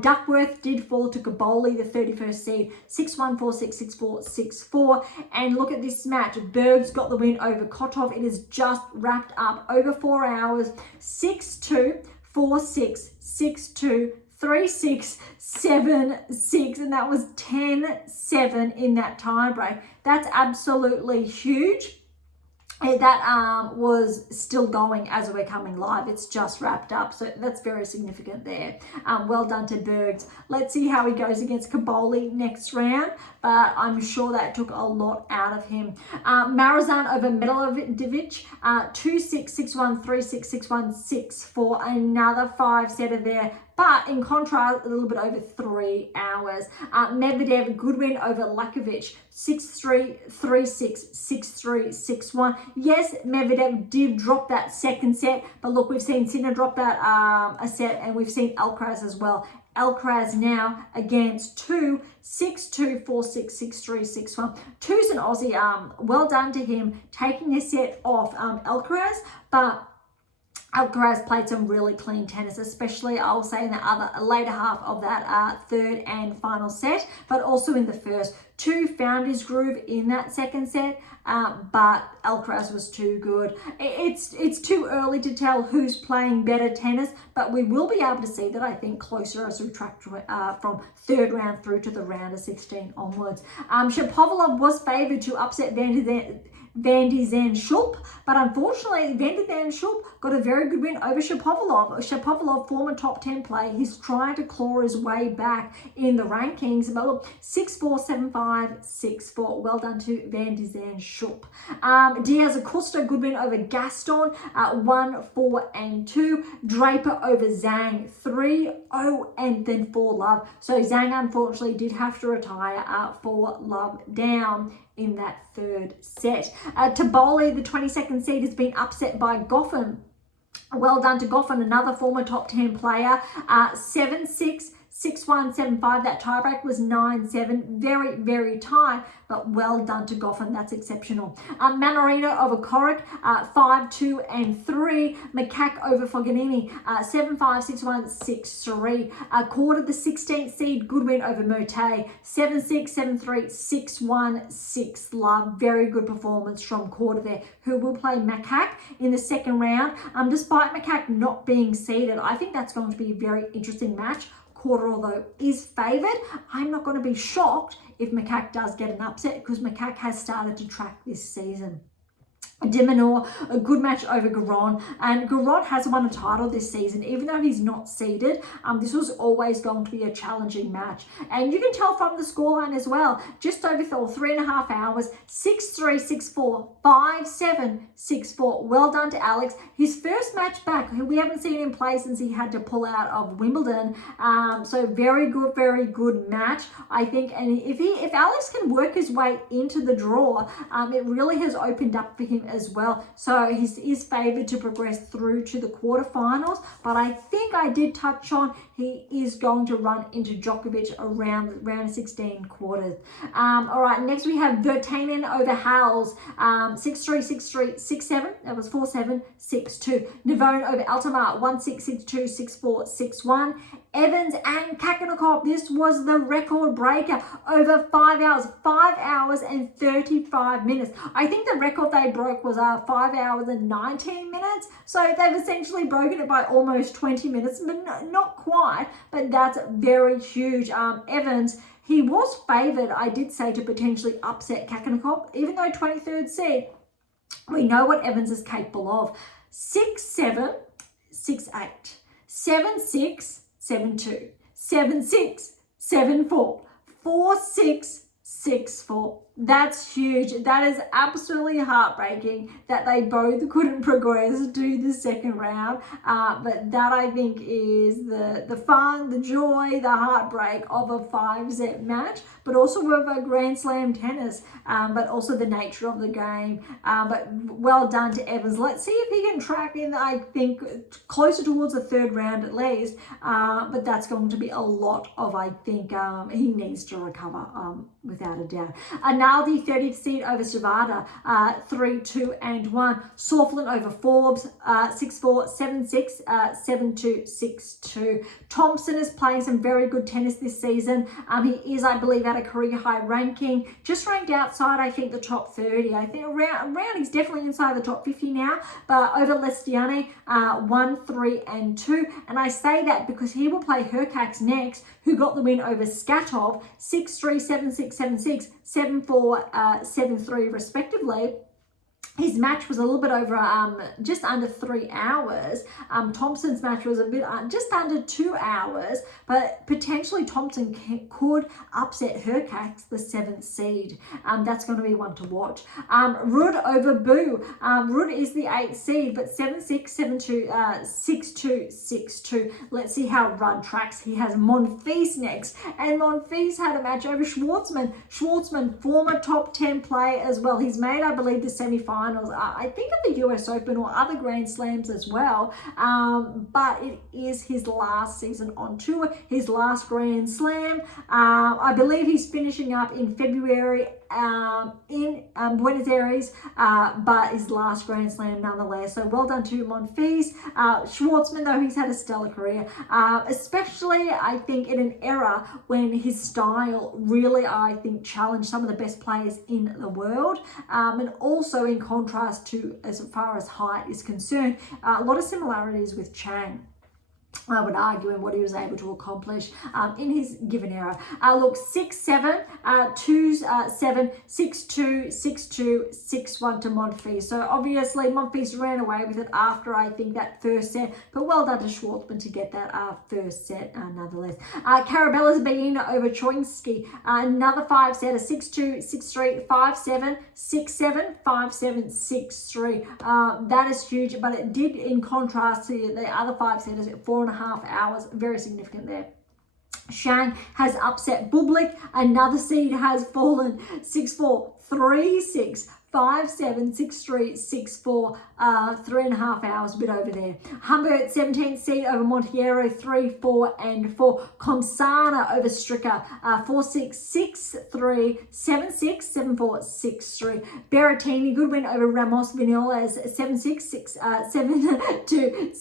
Duckworth did fall to Kaboli, the 31st seed, 6-1, 4-6, 6-4, 6-4. And look at this match. Berge's got the win over Kotov. It is just wrapped up over 4 hours, 6-2, 4-6, 6-2, 3-6, 7-6, and that was 10-7 in that tie break. That's absolutely huge. That was still going as we're coming live. It's just wrapped up, so that's very significant there. Well done to Bergs. Let's see how he goes against Kaboli next round, but I'm sure that took a lot out of him. Marazan over Medvedev, 2-6, 6-1, 3-6, 6-1, 6-4. Another 5-setter there. But in contrast, a little bit over 3 hours. Medvedev, good win over Lakovic, 6-3, 3-6, 6-3, 6-1. Yes, Medvedev did drop that second set, but look, we've seen Sinner drop that a set, and we've seen Alcaraz as well. Alcaraz now against 2, 6-2, 4-6, 6-3, 6-1. 2's an Aussie. Well done to him taking a set off Alcaraz, but Alcaraz played some really clean tennis, especially I'll say in the later half of that third and final set, but also in the first. 2 found his groove in that second set, but Alcaraz was too good. It's too early to tell who's playing better tennis, but we will be able to see that, I think, closer as we track from third round through to the round of 16 onwards. Shapovalov was favoured to upset Van de Zandschulp, but unfortunately Van de Zandschulp got a very good win over Shapovalov. Shapovalov, former top 10 player, he's trying to claw his way back in the rankings. But look, 6-4, 7-5, 6-4. Well done to Van de Zandschulp. Diaz Acosta, good win over Gaston, 1-4-2. Draper over Zhang, 3-0 and then 4-love. So Zhang unfortunately did have to retire 4-love down in that third set. Taboli, the 22nd seed, has been upset by Goffin. Well done to Goffin, another former top 10 player. 7-6, 6-1, 7-5. That tiebreak was 9-7. Very, very tight, but well done to Goffin. That's exceptional. Manorino over Coric, 5-2 and 3. Macaque over Fognini, 7-5, 6-1, 6-3. Quarter, the 16th seed, good win over Mote, 7-6, 7-3, 6-1, 6-love. Very good performance from Quarter there, who will play Macaque in the second round. Despite Macaque not being seeded, I think that's going to be a very interesting match. Quarter, although, is favoured. I'm not going to be shocked if Macaque does get an upset, because Macaque has started to track this season. Demonor, a good match over Garon, and Garon has won a title this season, even though he's not seeded. This was always going to be a challenging match, and you can tell from the scoreline as well, just over 3.5 hours, 6-3, 6-4, 5-7, 6-4. Well done to Alex. His first match back, we haven't seen him play since he had to pull out of Wimbledon. So very good match, I think. And if Alex can work his way into the draw, it really has opened up for him team as well. So he is favoured to progress through to the quarterfinals. But I think I did touch on he is going to run into Djokovic around round 16 quarters. All right, next we have Virtanen over Hales, 6-3, 6-3, 6-7. That was 4-7, 6-2. Navone over Altamar, 1-6, 6-2, 6-4, 6-1. Evans and Kakanokov, this was the record breaker over 5 hours, 5 hours and 35 minutes. I think the record they broke was 5 hours and 19 minutes. So they've essentially broken it by almost 20 minutes, but not quite, but that's very huge. Evans, he was favoured, I did say, to potentially upset Kakanokov, even though 23rd seed, we know what Evans is capable of. 6-7, 6-8, 7-6, 7-2, 7-6, 7-4, 4-6, 6-4. That's huge. That is absolutely heartbreaking that they both couldn't progress to the second round. But that, I think, is the fun, the joy, the heartbreak of a 5-set match, but also of a Grand Slam tennis, but also the nature of the game. But well done to Evans. Let's see if he can track in, I think, closer towards the third round at least. But that's going to be a lot of, I think, he needs to recover, without a doubt. Naldi, 30th seed over Savada, 3-2 and 1. Sorflin over Forbes, 6-4, 7-6, 7-2, 6-2. Thompson is playing some very good tennis this season. He is, I believe, at a career high ranking, just ranked outside, I think, the top 30. I think around he's definitely inside the top 50 now, but over Lestiani, 1, 3 and 2. And I say that because he will play Hurkacz next, who got the win over Skatov, 6-3, 7-6, 7-6, 7-4, 7-3 respectively. His match was a little bit over, just under 3 hours. Thompson's match was a bit just under 2 hours, but potentially Thompson could upset Hurkacz, the 7th seed. That's going to be one to watch. Ruud over Boo. Ruud is the 8th seed, but 7-6, 7-2, 6-2, 6-2. Let's see how Ruud tracks. He has Monfils next, and Monfils had a match over Schwartzman. Schwartzman, former top 10 player as well. He's made, I believe, the semi-finals, I think, at the US Open or other Grand Slams as well. But it is his last season on tour, his last Grand Slam. I believe he's finishing up in February in Buenos Aires, but his last Grand Slam nonetheless. So well done to Monfils. Schwartzman, though, he's had a stellar career, especially, I think, in an era when his style really, I think, challenged some of the best players in the world, and also in contrast to, as far as height is concerned, a lot of similarities with Chang, I would argue, in what he was able to accomplish in his given era. Look, 6-7, 2-7, 6-2, 6-2, 6-1 to Monfils. So obviously Monfils ran away with it after, I think, that first set, but well done to Schwartzman to get that first set nonetheless. Carabella's been over Choinsky, another 5-setter, 6-2, 6-3, 5-7, 6-7, 5-7, 6-3. That is huge, but it did, in contrast to the other 5-setters, 4.5 hours, very significant there. Shang has upset Bublik. Another seed has fallen, 6-4, 3-6, 5-7, 6-3, 6-4, 3.5 hours, a bit over there. Humbert, 17th seed over Monteiro, 3-4 and 4. Komsana over Stricker, 4-6, 6-3, 7-6, 7-4, 6-3. Berrettini, good win over Ramos Vinales, 7-6, 7-2,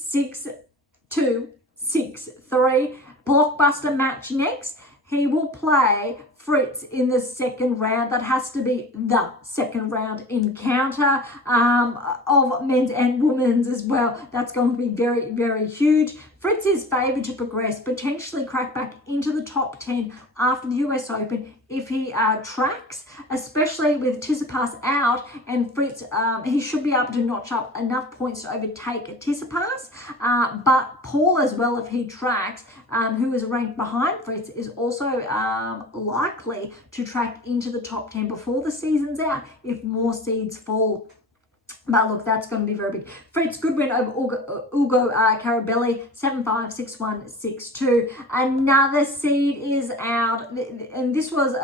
6-2, 6-3. Blockbuster match next. He will play Fritz in the second round. That has to be the second round encounter of men's and women's as well. That's going to be very, very huge. Fritz is favoured to progress, potentially crack back into the top 10 after the US Open if he tracks, especially with Tsitsipas out, and Fritz, he should be able to notch up enough points to overtake Tsitsipas, but Paul as well, if he tracks, who is ranked behind Fritz, is also likely to track into the top 10 before the season's out if more seeds fall. But look, that's going to be very big. Fritz, good win over Ugo Carabelli, 7-5, 6-1, 6-2. Another seed is out, and this was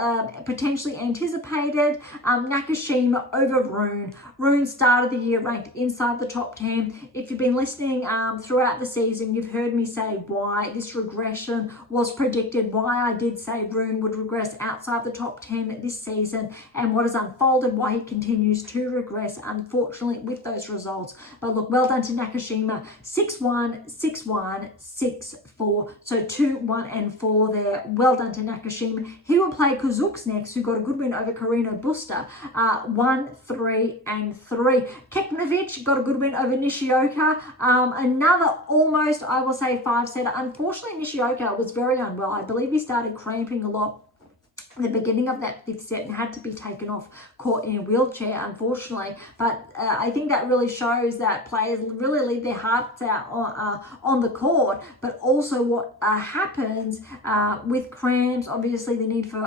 potentially anticipated. Nakashima over Rune. Rune started the year ranked inside the top 10. If you've been listening throughout the season, you've heard me say why this regression was predicted, why I did say Rune would regress outside the top 10 this season, and what has unfolded, why he continues to regress, unfortunately, with those results. But look, well done to Nakashima. 6-1, 6-1, 6-4. So 2-1 and 4 there. Well done to Nakashima. He will play Kuzuks next, who got a good win over Carino Busta. 1-3 and 3. Kekmanovic got a good win over Nishioka. Another almost, I will say, 5-setter. Unfortunately, Nishioka was very unwell. I believe he started cramping a lot the beginning of that 5th set and had to be taken off court in a wheelchair, unfortunately. But I think that really shows that players really leave their hearts out on the court, but also what happens with cramps, obviously the need for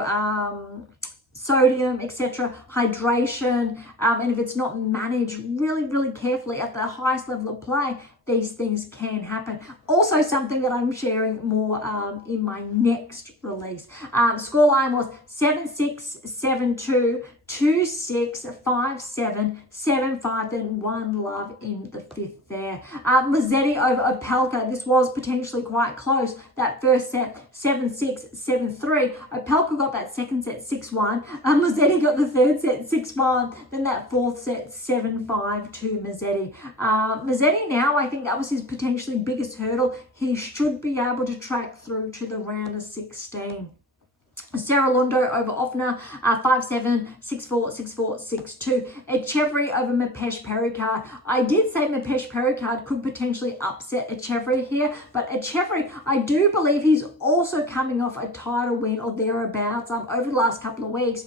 sodium, etc., hydration, and if it's not managed really carefully at the highest level of play, these things can happen. Also something that I'm sharing more in my next release. Scoreline was 7-6, 7-2, 2-6, 5-7, 7-5, then 1-love in the 5th there. Mazzetti over Opelka. This was potentially quite close. That first set, 7-6, 7-3. Opelka got that second set, 6-1. Mazzetti got the third set, 6-1. Then that fourth set, 7-5 to Mazzetti. Mazzetti now, I think that was his potentially biggest hurdle. He should be able to track through to the round of 16. Sarah Londo over Offner, 5-7, 6-4, 6-4, 6-2. Echevry over Mapesh Pericard. I did say Mapesh Pericard could potentially upset Echevry here, but Echevry, I do believe he's also coming off a title win or thereabouts over the last couple of weeks.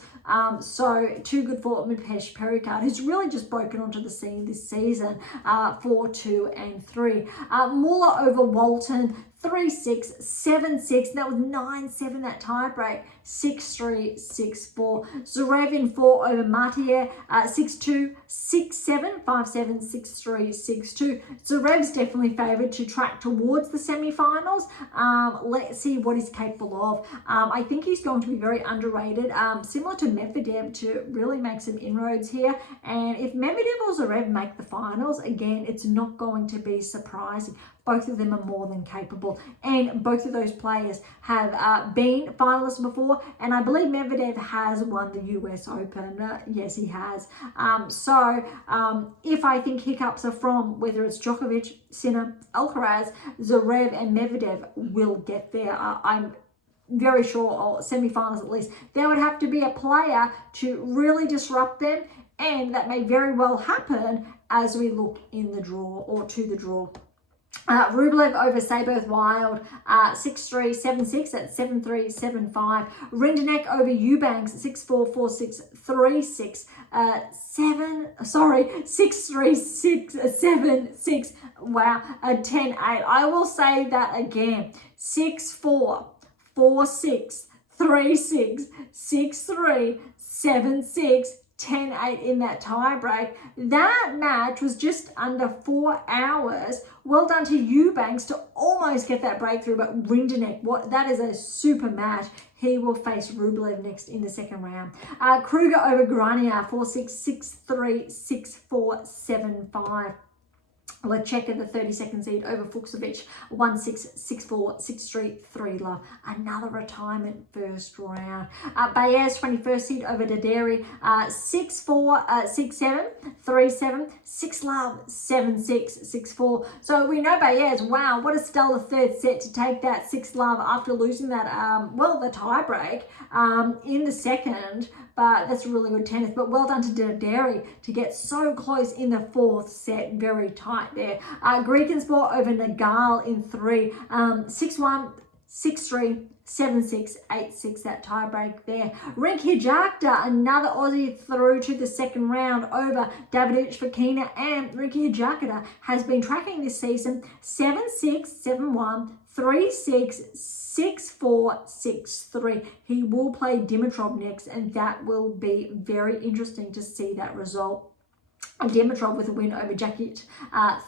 So too good for Mapesh Pericard, who's really just broken onto the scene this season. 4-2 and 3. Muller over Walton, 3-6, 7-6. That was 9-7 that tie break. 6-3, 6-4. Zverev in 4 over Matier. 6-2, 6-7, 5-7, 6-3, 6-2. Zverev's definitely favoured to track towards the semi-finals. Let's see what he's capable of. I think he's going to be very underrated, similar to Medvedev, to really make some inroads here. And if Medvedev or Zverev make the finals, again, it's not going to be surprising. Both of them are more than capable, and both of those players have been finalists before, and I believe Medvedev has won the US Open. Yes, he has. If I think hiccups are from whether it's Djokovic, Sinner, Alcaraz, Zverev and Medvedev will get there. I'm very sure, or semi-finals at least, there would have to be a player to really disrupt them, and that may very well happen as we look in the draw or to the draw. Rublev over Saberth Wild, 6-3, 7-6, that's 7-3, 7-5. Rindenek over Eubanks, 6-4, 4-6, 3-6, 6-3, 6-7, 6. Wow, 10-8. I will say that again. 6-4, 4-6, 3-6, 6-3, 7-6. 10-8 in that tie break. That match was just under 4 hours. Well done to Eubanks to almost get that breakthrough, but Rindenek, that is a super match. He will face Rublev next in the second round. Kruger over Grania, 4-6, 6-3, 6-4, 7-5. Lecheka, the 32nd seed, over Fuchsovich, 1-6, 6-4, 6-3, 3-love. Another retirement first round. Baez, 21st seed, over Daderi, 6-4, 6-7, 3-7, 6-love, 7-6, 6-4. So we know Baez, wow, what a stellar third set to take that 6-love after losing that, the tie break in the second. But that's really good tennis. But well done to Daderi to get so close in the fourth set. Very tight there. Greekensport over Nagal in 3. 6-1, 6-3, 7-6, 8-6, that tie break there. Rink Hijakta, another Aussie through to the second round over Davidovich Fokina, and Rinky Hijakta has been tracking this season 7-6, 7-1, 3-6, 6-4, 6-3. He will play Dimitrov next, and that will be very interesting to see that result. Dimitrov with a win over Jakic,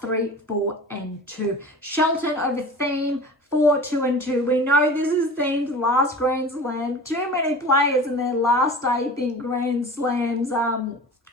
3, 4, and 2. Shelton over Thiem, 4, 2, and 2. We know this is Thiem's last Grand Slam. Too many players in their last, I think, Grand Slams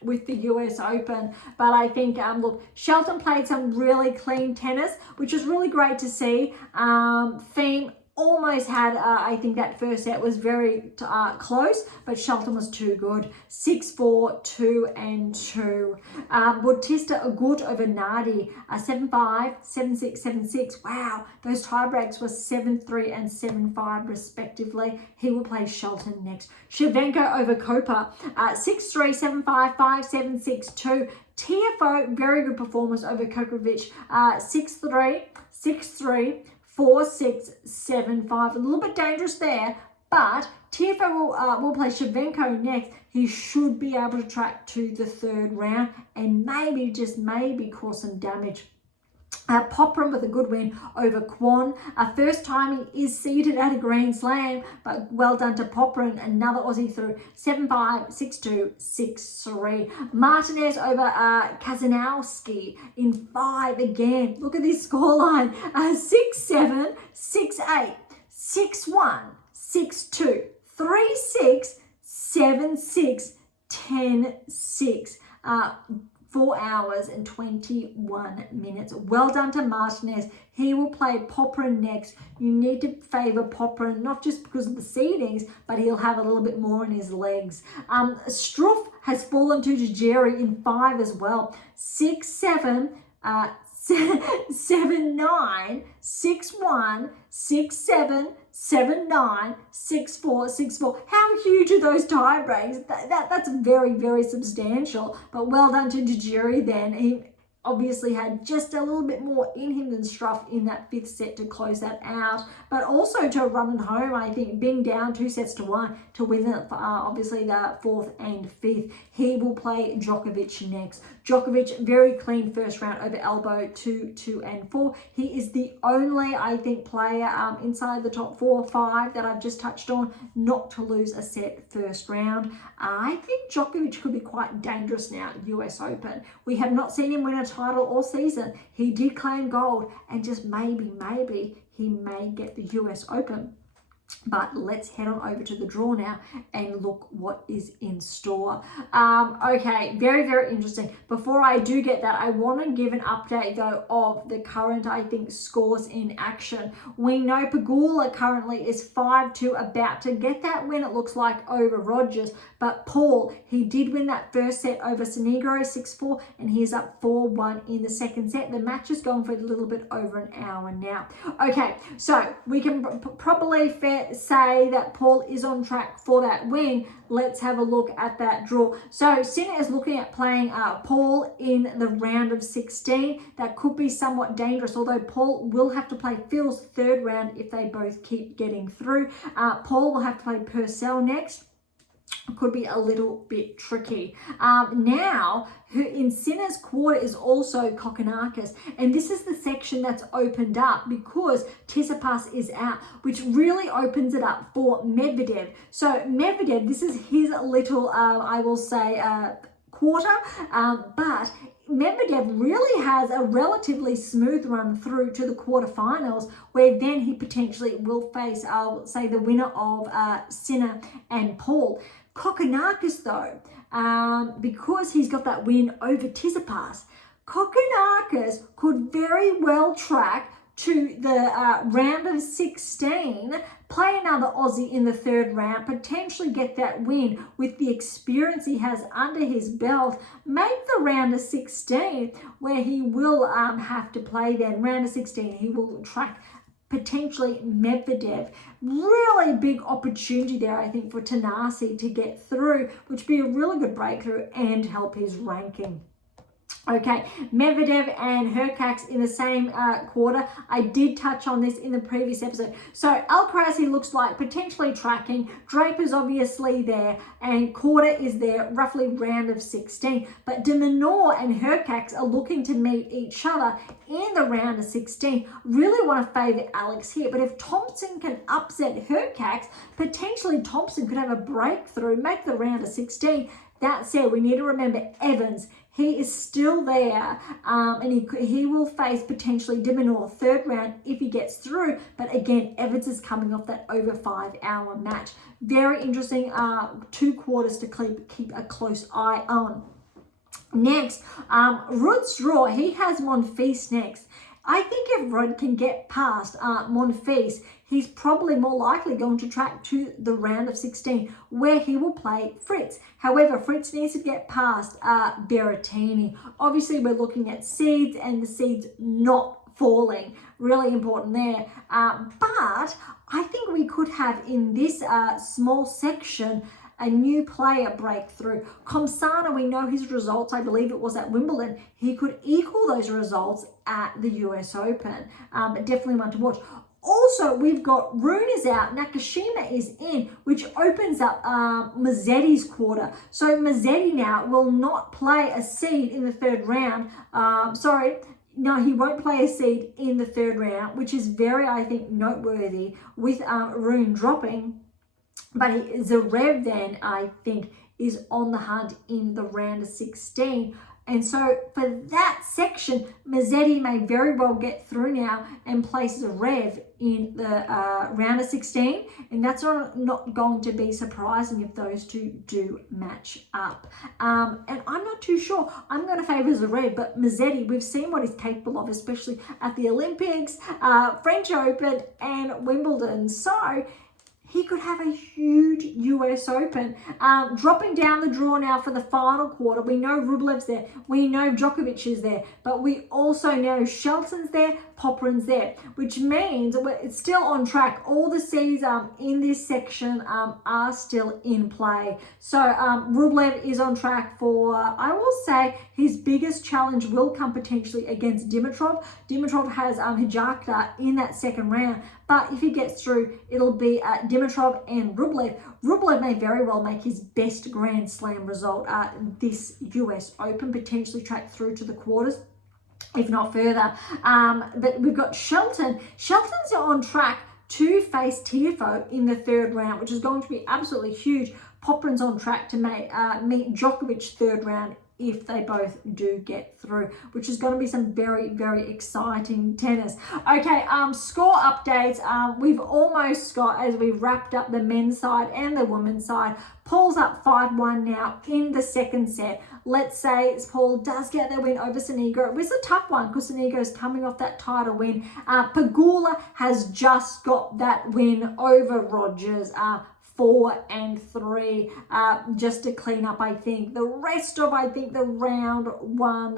with the US Open. But I think, look, Shelton played some really clean tennis, which is really great to see. Thiem almost had, I think that first set was very close, but Shelton was too good. 6, 4, 2, and 2. Bautista Agut over Nardi, 7, 5, 7, 6, 7, 6. Wow, those tie breaks were 7, 3, and 7, 5 respectively. He will play Shelton next. Shevchenko over Kopa, 6, 3, 7, 5, 5, 7, 6, 2. TFO, very good performance over Kokovic, 6, 3, 6, 3. 4, 6, 7, 5. A little bit dangerous there, but TFO will play Shevchenko next. He should be able to track to the third round and maybe, just maybe, cause some damage. Popram with a good win over Kwon. First time he is seeded at a Grand Slam, but well done to Popram. Another Aussie through 7-5, 6-2, 6-3. Martinez over Kazanowski in 5 again. Look at this scoreline: 6-7, 6-8, 6-1, 6-2, 3-6, 7-6, 10-6. 4 hours and 21 minutes. Well done to Martinez. He will play Popran next. You need to favour Popran, not just because of the seedings, but he'll have a little bit more in his legs. Struff has fallen to Tajiri in 5 as well. 6-7, 7-9, 6-1, 6-7, 7-9, 6-4, 6-4. How huge are those tie breaks? That's very, very substantial. But well done to Tajiri then. He obviously had just a little bit more in him than Struff in that 5th set to close that out, but also to run it home, I think, being down 2-1 to win obviously the 4th and 5th. He will play Djokovic next. Djokovic, very clean first round over Elbow, 2, 2, and 4. He is the only, I think, player inside the top 4 or 5 that I've just touched on not to lose a set first round. I think Djokovic could be quite dangerous now at US Open. We have not seen him win a title all season. He did claim gold, and just maybe he may get the US Open. But let's head on over to the draw now and look what is in store. Okay, very, very interesting. Before I do get that, I want to give an update though of the current, I think, scores in action. We know Pegula currently is 5-2, about to get that win, it looks like, over Rogers. But Paul, he did win that first set over Sinigro, 6-4, and he's up 4-1 in the second set. The match is going for a little bit over an hour now. Okay, so we can probably say that Paul is on track for that win. Let's have a look at that draw. So Sinner is looking at playing Paul in the round of 16. That could be somewhat dangerous, although Paul will have to play Phil's third round if they both keep getting through. Paul will have to play Purcell next. Could be a little bit tricky. Now, who in Sinner's quarter is also Kokkinakis, and this is the section that's opened up because Tsitsipas is out, which really opens it up for Medvedev. So Medvedev, this is his little, I will say, quarter, but Medvedev really has a relatively smooth run through to the quarterfinals, where then he potentially will face, I'll say, the winner of Sinner and Paul. Kokkinakis, though, because he's got that win over Tsitsipas, Kokkinakis could very well track to the round of 16, play another Aussie in the third round, potentially get that win with the experience he has under his belt, make the round of 16, where he will have to play then. Round of 16, he will track potentially Medvedev. Really big opportunity there, I think, for Tanasi to get through, which would be a really good breakthrough and help his ranking. Okay, Medvedev and Hurkacz in the same quarter. I did touch on this in the previous episode. So Alcaraz, he looks like potentially tracking. Draper's obviously there, and Korda is there, roughly round of 16. But De Minaur and Hurkacz are looking to meet each other in the round of 16. Really want to favour Alex here, but if Thompson can upset Hurkacz, potentially Thompson could have a breakthrough, make the round of 16. That said, we need to remember Evans. he is still there, and he will face potentially de Minaur third round if he gets through. But again, Evans is coming off that over 5-hour match. Very interesting 2 quarters to keep a close eye on. Next, Ruud's draw. He has Monfils next. I think if Ruud can get past Monfils, he's probably more likely going to track to the round of 16 where he will play Fritz. However, Fritz needs to get past Berrettini. Obviously, we're looking at seeds and the seeds not falling. Really important there. But I think we could have in this small section a new player breakthrough. Komsana, we know his results, I believe it was at Wimbledon. He could equal those results at the US Open. Definitely one to watch. Also, we've got Rune is out, Nakashima is in, which opens up Mazzetti's quarter. So Mazzetti now will not play a seed in the third round. No, he won't play a seed in the third round, which is very, I think, noteworthy with Rune dropping. But Zverev then, I think, is on the hunt in the round of 16. And so for that section, Mazzetti may very well get through now and place Zverev in the round of 16. And that's not going to be surprising if those two do match up. And I'm not too sure. I'm going to favour Zverev, but Mazzetti, we've seen what he's capable of, especially at the Olympics, French Open and Wimbledon. So he could have a huge US Open. Dropping down the draw now for the final quarter. We know Rublev's there. We know Djokovic is there. But we also know Shelton's there, Popyrin's there. Which means it's still on track. All the seeds in this section are still in play. So Rublev is on track for, I will say, his biggest challenge will come potentially against Dimitrov. Dimitrov has Hijikata in that second round. But if he gets through, it'll be Dimitrov and Rublev. Rublev may very well make his best Grand Slam result this US Open, potentially track through to the quarters, if not further. But we've got Shelton. Shelton's on track to face Tiafoe in the third round, which is going to be absolutely huge. Popyrin's on track to meet Djokovic third round if they both do get through, which is going to be some very, very exciting tennis. Okay, score updates. We've almost got, as we wrapped up the men's side and the women's side, Paul's up 5-1 now in the second set. Let's say Paul does get their win over Sonego. It was a tough one because Sonego's coming off that title win. Pegula has just got that win over Rogers. 4-3, just to clean up, I think. The rest of, I think, the round one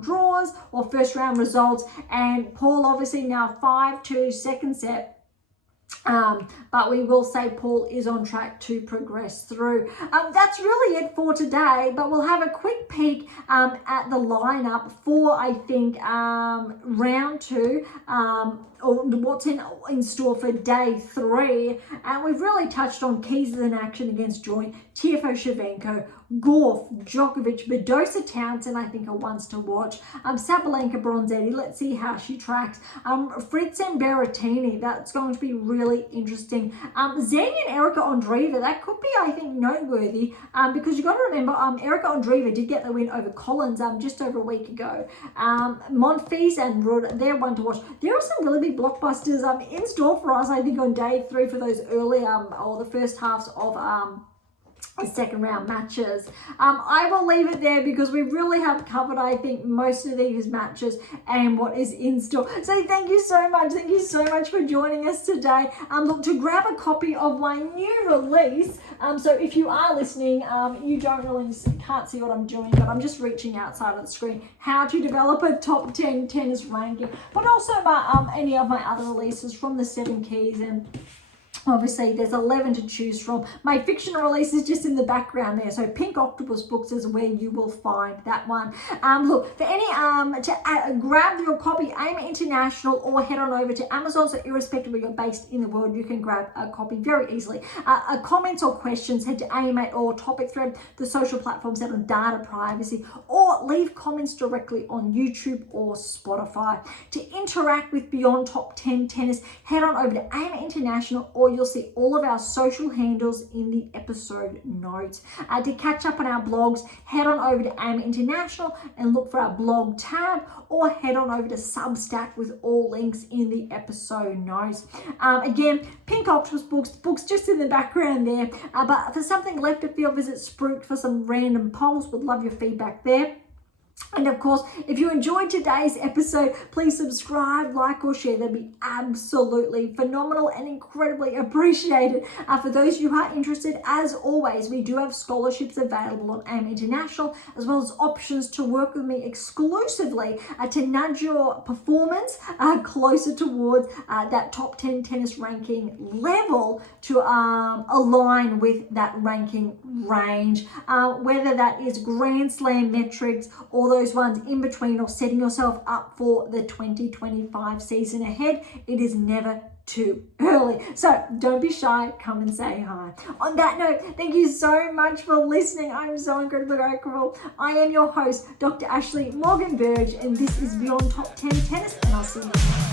draws or first round results. And Paul obviously now 5-2 second set. But we will say Paul is on track to progress through. That's really it for today, but we'll have a quick peek at the lineup for, I think, round two, or what's in store for day 3. And we've really touched on keys in action against joint, Tiafoe, Shevchenko, Gorf, Djokovic, Badosa, Townsend, I think, are ones to watch. Sabalenka, Bronzetti, let's see how she tracks. Fritz and Berrettini, that's going to be really interesting. Zhang and Erica Andreeva, that could be, I think, noteworthy, because you've got to remember, Erica Andreeva did get the win over Collins just over a week ago. Monfils and Ruud, they're one to watch. There are some really big blockbusters in store for us, I think, on day 3 for those early, or the first halves of second round matches. I will leave it there because we really have covered, I think, most of these matches and what is in store. So thank you so much. Thank you so much for joining us today. Look, to grab a copy of my new release. So if you are listening, you can't see what I'm doing, but I'm just reaching outside of the screen. How to develop a top 10 tennis ranking, but also about any of my other releases from the 7 keys, and obviously, there's 11 to choose from. My fictional release is just in the background there. So Pink Octopus Books is where you will find that one. Look, for any, grab your copy, AM8 International, or head on over to Amazon. So irrespective of where you're based in the world, you can grab a copy very easily. Comments or questions, head to AM8 or topic thread, the social platforms that on data privacy, or leave comments directly on YouTube or Spotify. To interact with Beyond Top 10 Tennis, head on over to AM8 International, or you'll see all of our social handles in the episode notes. To catch up on our blogs, head on over to AM8 International and look for our blog tab, or head on over to Substack with all links in the episode notes. Again, Pink Octopus Books just in the background there. But for something left of field, visit Spruik for some random polls. Would love your feedback there. And of course, if you enjoyed today's episode, please subscribe, like, or share. That'd be absolutely phenomenal and incredibly appreciated. For those who are interested, as always, we do have scholarships available on AM International, as well as options to work with me exclusively to nudge your performance closer towards that top 10 tennis ranking level to align with that ranking range, whether that is Grand Slam metrics or those ones in between, or setting yourself up for the 2025 season ahead. It is never too early. So don't be shy, come and say hi. On that note, thank you so much for listening. I'm so incredibly grateful. I am your host, Dr. Ashley Morgan Berge, and this is Beyond Top 10 Tennis, and I'll see you next time.